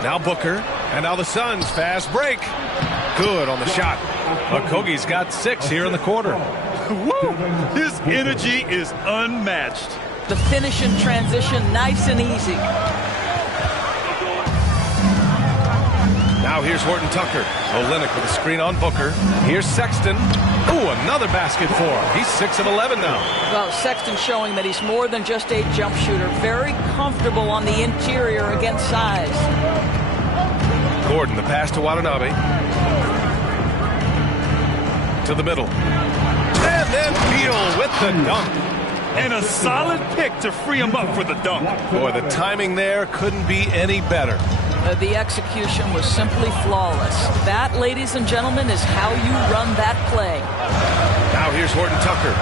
Now Booker. And now the Suns. Fast break. Good on the shot. Okogie's got 6 here in the quarter. Woo! His energy is unmatched. The finish in transition, nice and easy. Now here's Horton Tucker. Olynyk with a screen on Booker. Here's Sexton. Ooh, another basket for him. He's 6 of 11 now. Well, Sexton showing that he's more than just a jump shooter. Very comfortable on the interior against size. Gordon, the pass to Watanabe. To the middle. And then Beal with the dunk. And a solid pick to free him up for the dunk. Boy, the timing there couldn't be any better. The execution was simply flawless. That, ladies and gentlemen, is how you run that play. Now here's Horton Tucker.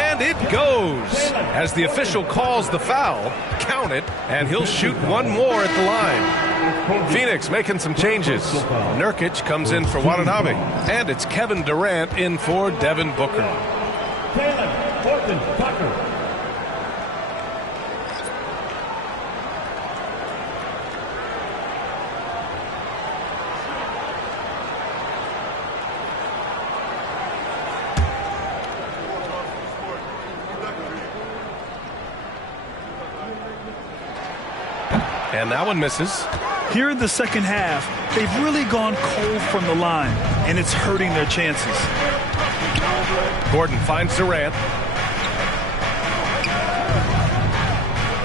And it goes. As the official calls the foul, count it, and he'll shoot one more at the line. Phoenix making some changes. Nurkic comes in for Watanabe. And it's Kevin Durant in for Devin Booker. Horton Tucker. And that one misses. Here in the second half, they've really gone cold from the line, and it's hurting their chances. Gordon finds Durant.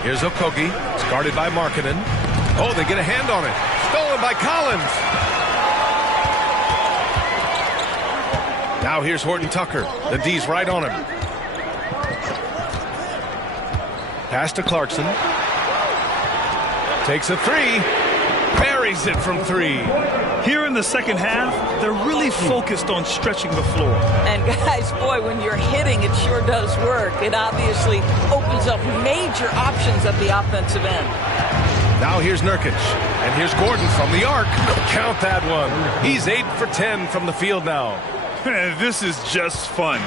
Here's Okogie. It's guarded by Markkanen. Oh, they get a hand on it. Stolen by Collins. Now here's Horton Tucker. The D's right on him. Pass to Clarkson. Takes a three. Buries it from 3. Here in the second half, they're really focused on stretching the floor. And guys, boy, when you're hitting, it sure does work. It obviously opens up major options at the offensive end. Now here's Nurkic. And here's Gordon from the arc. Count that one. He's 8 for 10 from the field now. This is just fun.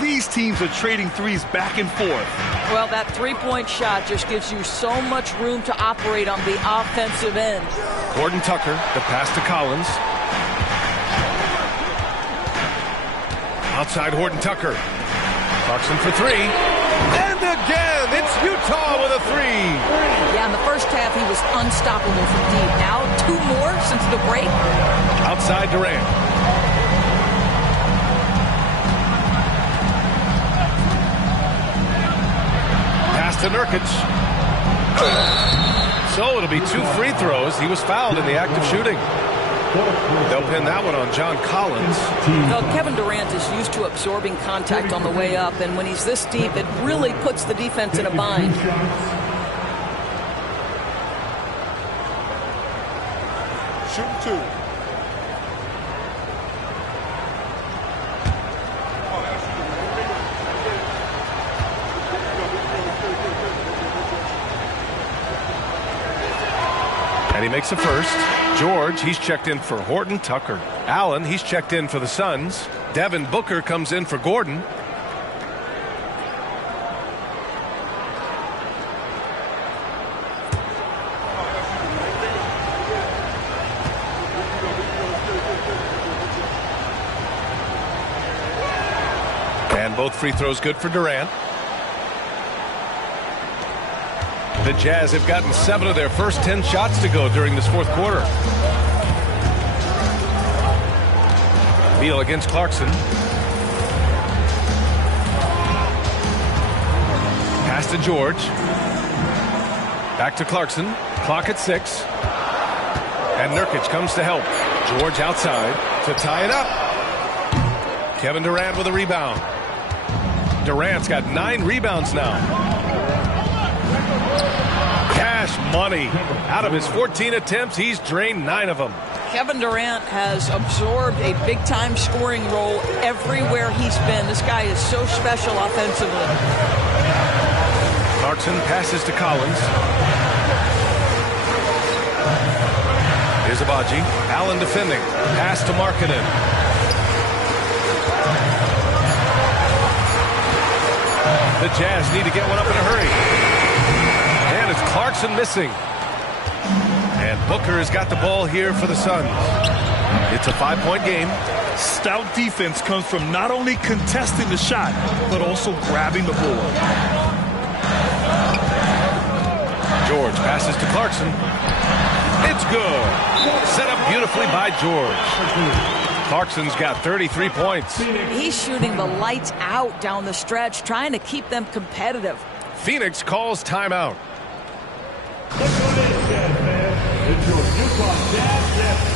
These teams are trading threes back and forth. Well, that three-point shot just gives you so much room to operate on the offensive end. Gordon Tucker, the pass to Collins. Outside Horton Tucker. Clarkson for three. And again, it's Utah with a three. Yeah, in the first half, he was unstoppable from deep. Now, 2 more since the break. Outside Durant. Pass to Nurkic. So it'll be 2 free throws. He was fouled in the act of shooting. They'll pin that one on John Collins. Well, Kevin Durant is used to absorbing contact on the way up, and when he's this deep, it really puts the defense in a bind. Shoot 2. And he makes a first. George, he's checked in for Horton Tucker. Allen, he's checked in for the Suns. Devin Booker comes in for Gordon. And both free throws good for Durant. The Jazz have gotten 7 of their first 10 shots to go during this fourth quarter. Beal against Clarkson. Pass to George. Back to Clarkson. Clock at 6. And Nurkic comes to help. George outside to tie it up. Kevin Durant with a rebound. Durant's got 9 rebounds now. Cash money. Out of his 14 attempts, he's drained 9 of them. Kevin Durant has absorbed a big-time scoring role everywhere he's been. This guy is so special offensively. Clarkson passes to Collins. Here's Abaji. Allen defending. Pass to Markkanen. The Jazz need to get one up in a hurry. And it's Clarkson missing. And Booker has got the ball here for the Suns. It's a 5-point game. Stout defense comes from not only contesting the shot, but also grabbing the board. George passes to Clarkson. It's good. Set up beautifully by George. Clarkson's got 33 points. He's shooting the lights out down the stretch, trying to keep them competitive. Phoenix calls timeout. It's your Utah Jazz.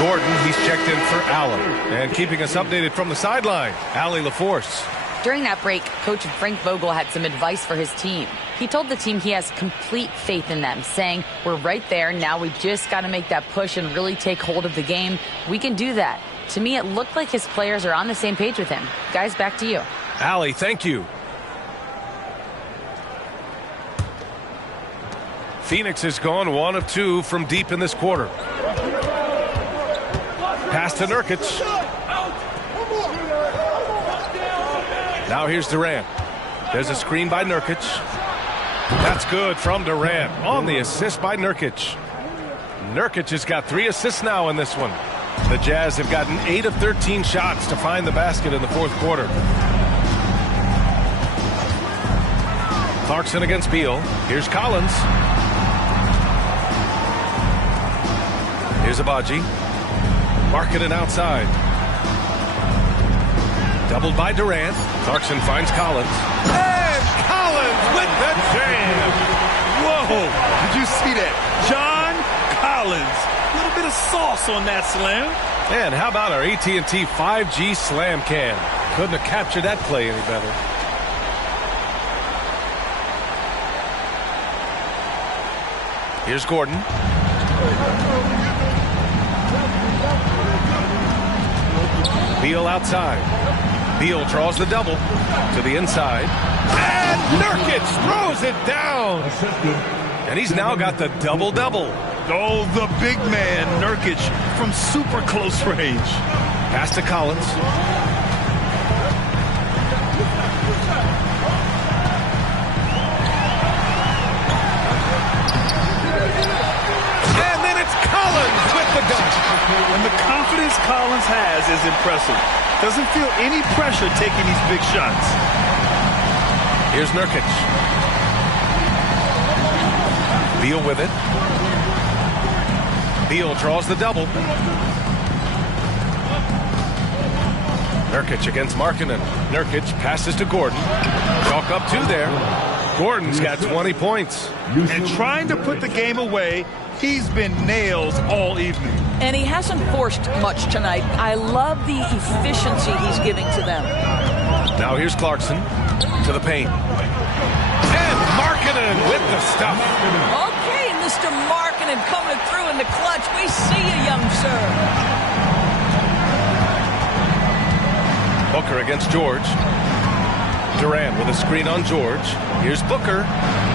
Gordon, he's checked in for Allen. And keeping us updated from the sideline, Allie LaForce. During that break, Coach Frank Vogel had some advice for his team. He told the team he has complete faith in them, saying, "We're right there. Now we just got to make that push and really take hold of the game. We can do that." To me, it looked like his players are on the same page with him. Guys, back to you. Allie, thank you. Phoenix has gone 1 of 2 from deep in this quarter. Pass to Nurkic. Now here's Durant. There's a screen by Nurkic. That's good from Durant on the assist by Nurkic. Nurkic has got 3 assists now in this one. The Jazz have gotten 8 of 13 shots to find the basket in the fourth quarter. Clarkson against Beal. Here's Collins. Here's Abaji. Markkanen outside. Doubled by Durant. Clarkson finds Collins. And Collins with the jam. Whoa! Did you see that? John Collins. A little bit of sauce on that slam. And how about our AT&T 5G slam cam? Couldn't have captured that play any better. Here's Gordon. Beal outside. Beal draws the double to the inside. And Nurkic throws it down. And he's now got the double-double. Oh, the big man, Nurkic, from super close range. Pass to Collins. And then it's Collins with the dunk. And the confidence Collins has is impressive. Doesn't feel any pressure taking these big shots. Here's Nurkic. Beal with it. Beal draws the double. Nurkic against Markkanen. Nurkic passes to Gordon. Chalk up 2 there. Gordon's got 20 points. And trying to put the game away, he's been nails all evening. And he hasn't forced much tonight. I love the efficiency he's giving to them. Now here's Clarkson to the paint. And Markkanen with the stuff. Okay, Mr. Markkanen coming through in the clutch. We see you, young sir. Booker against George. Durant with a screen on George. Here's Booker.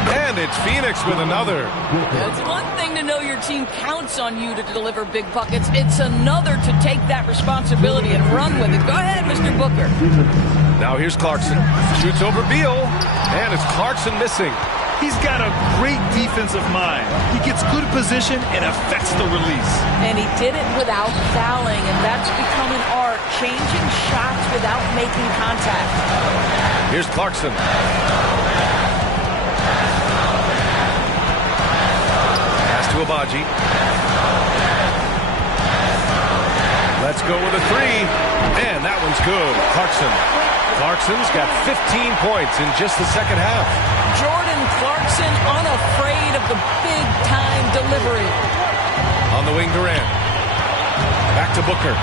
And it's Phoenix with another. It's one thing to know your team counts on you to deliver big buckets. It's another to take that responsibility and run with it. Go ahead, Mr. Booker. Now here's Clarkson. Shoots over Beal. And it's Clarkson missing. He's got a great defensive mind. He gets good position and affects the release. And he did it without fouling, and that's become an art, changing shots without making contact. Here's Clarkson. Pass to Abaji. Let's go with a 3. And that one's good. Clarkson's got 15 points in just the second half. Jordan Clarkson unafraid of the big-time delivery. On the wing, Durant. Back to Booker.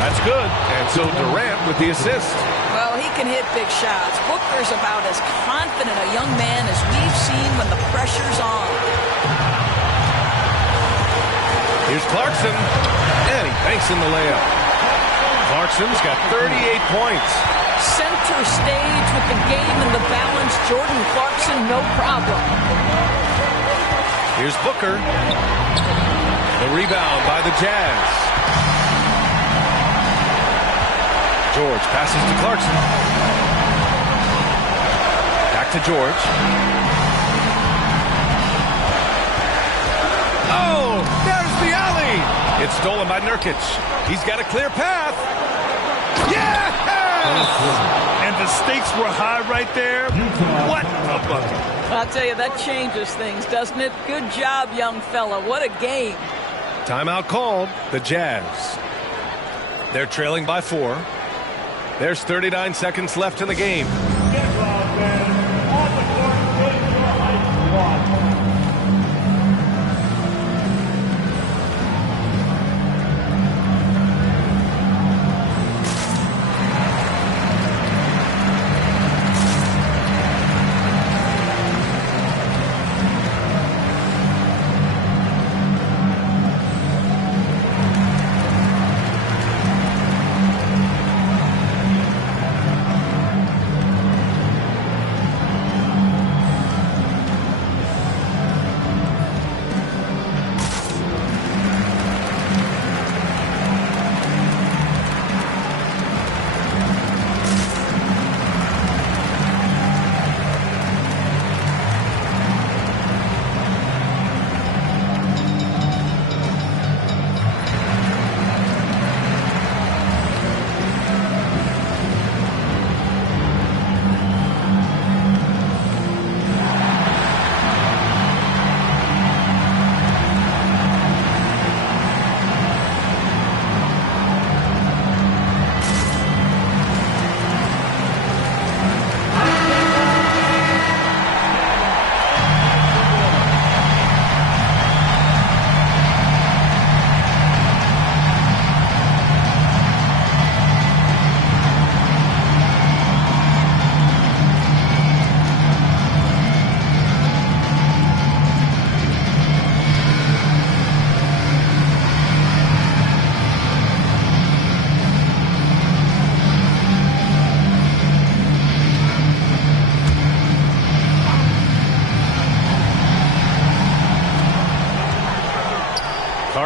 That's good. And so Durant with the assist. Well, he can hit big shots. Booker's about as confident a young man as we've seen when the pressure's on. Here's Clarkson. And he banks in the layup. Clarkson's got 38 points. Center stage with the game and the balance. Jordan Clarkson, no problem. Here's Booker. The rebound by the Jazz. George passes to Clarkson. Back to George. Oh, there's the alley. It's stolen by Nurkic. He's got a clear path. Yes! And the stakes were high right there. What a bucket. I'll tell you, that changes things, doesn't it? Good job, young fella. What a game. Timeout called. The Jazz. They're trailing by 4. There's 39 seconds left in the game.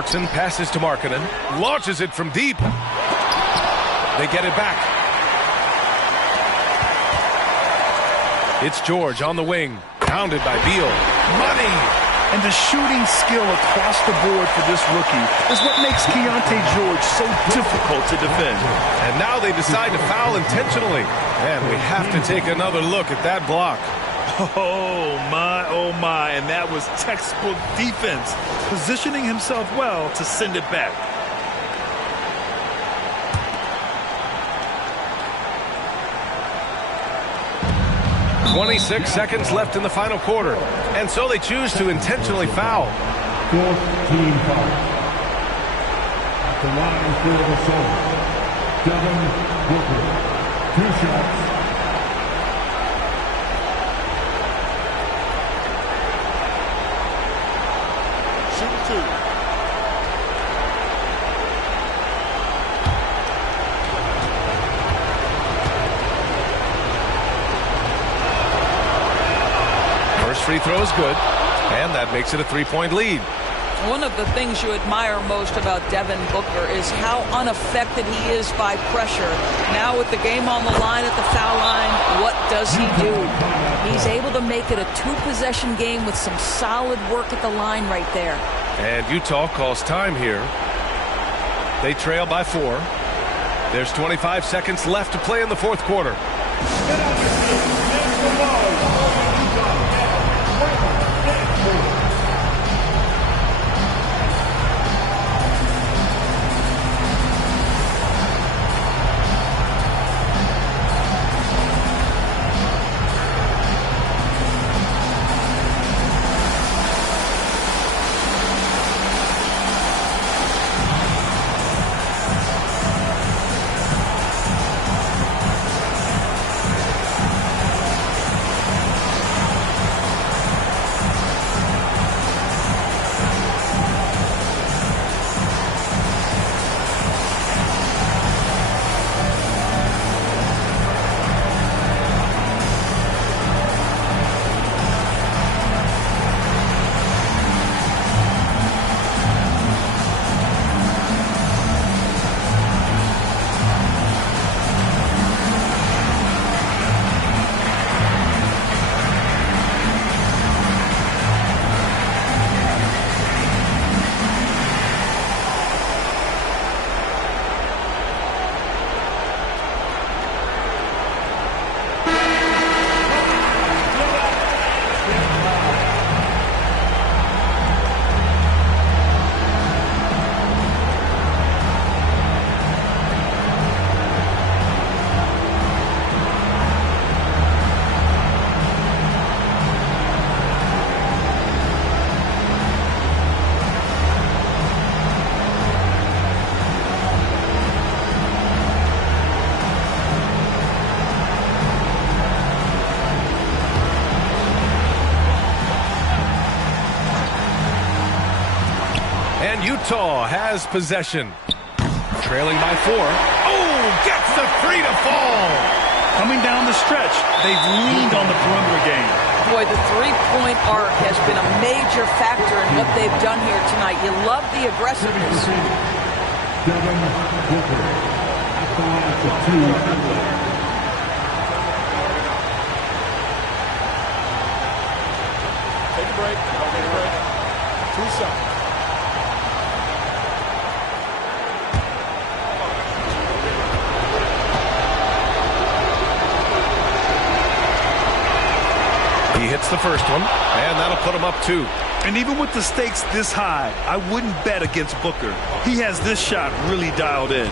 Clarkson passes to Markkanen, launches it from deep. They get it back. It's George on the wing, pounded by Beal. Money! And the shooting skill across the board for this rookie is what makes Keyonte George so difficult to defend. And now they decide to foul intentionally. And we have to take another look at that block. Oh my, and that was textbook defense, positioning himself well to send it back. "26 seconds left in the final quarter, and so they choose to intentionally foul. Fourth team foul. At the line for the Suns, Devin Booker. 2 shots. First free throw is good, and that makes it a 3-point lead. One of the things you admire most about Devin Booker is how unaffected he is by pressure. Now with the game on the line at the foul line, what does he do? He's able to make it a 2-possession game with some solid work at the line right there. And Utah calls time here. They trail by 4. There's 25 seconds left to play in the fourth quarter. And Utah has possession. Trailing by 4. Oh, gets the 3 to fall. Coming down the stretch, they've leaned on the perimeter game. Boy, the three-point arc has been a major factor in what they've done here tonight. You love the aggressiveness. Devin Booker at the line for 2. Take a break. Take a break. 2 shots. He hits the first one, and that'll put him up 2. And even with the stakes this high, I wouldn't bet against Booker. He has this shot really dialed in.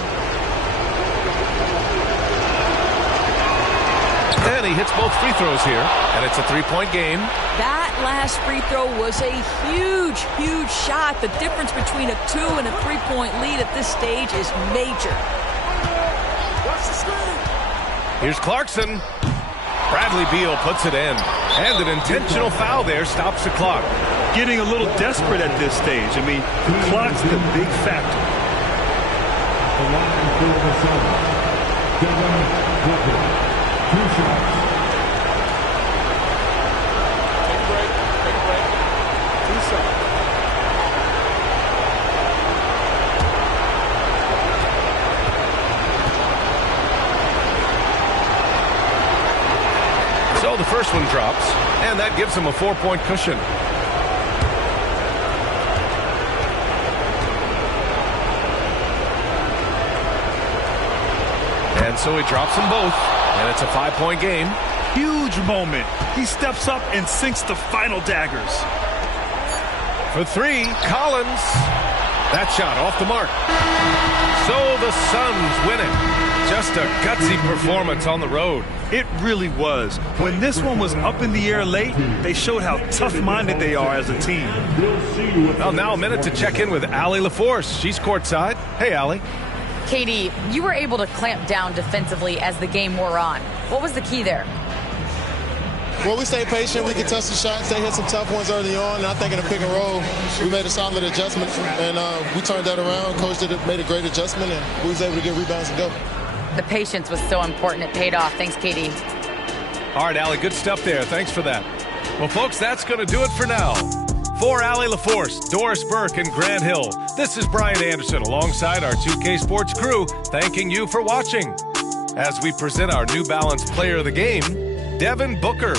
And he hits both free throws here, and it's a 3-point game. That last free throw was a huge, huge shot. The difference between a 2 and a 3-point lead at this stage is major. Here's Clarkson. Bradley Beal puts it in. And an intentional foul there stops the clock. Getting a little desperate at this stage. I mean, the clock's the big factor. The line for the Suns, Devin Booker. 2 shots. Take a break. Take a break. 2 shots. the first one drops, and that gives him a 4-point cushion. And so he drops them both, and it's a 5-point game. Huge moment. He steps up and sinks the final daggers. For 3, Collins. That shot off the mark. So the Suns win it. Just a gutsy performance on the road. It really was. When this one was up in the air late, they showed how tough-minded they are as a team. Well, now a minute to check in with Allie LaForce. She's courtside. Hey, Allie. Katie, you were able to clamp down defensively as the game wore on. What was the key there? Well, we stayed patient. We contested shots. They hit some tough ones early on. And I think in the pick and roll, we made a solid adjustment. And we turned that around. Coach made a great adjustment, and we was able to get rebounds and go. The patience was so important. It paid off. Thanks, Katie. All right, Allie, good stuff there. Thanks for that. Well, folks, that's going to do it for now. For Allie LaForce, Doris Burke, and Grant Hill, this is Brian Anderson alongside our 2K Sports crew, thanking you for watching. As we present our New Balance Player of the Game, Devin Booker.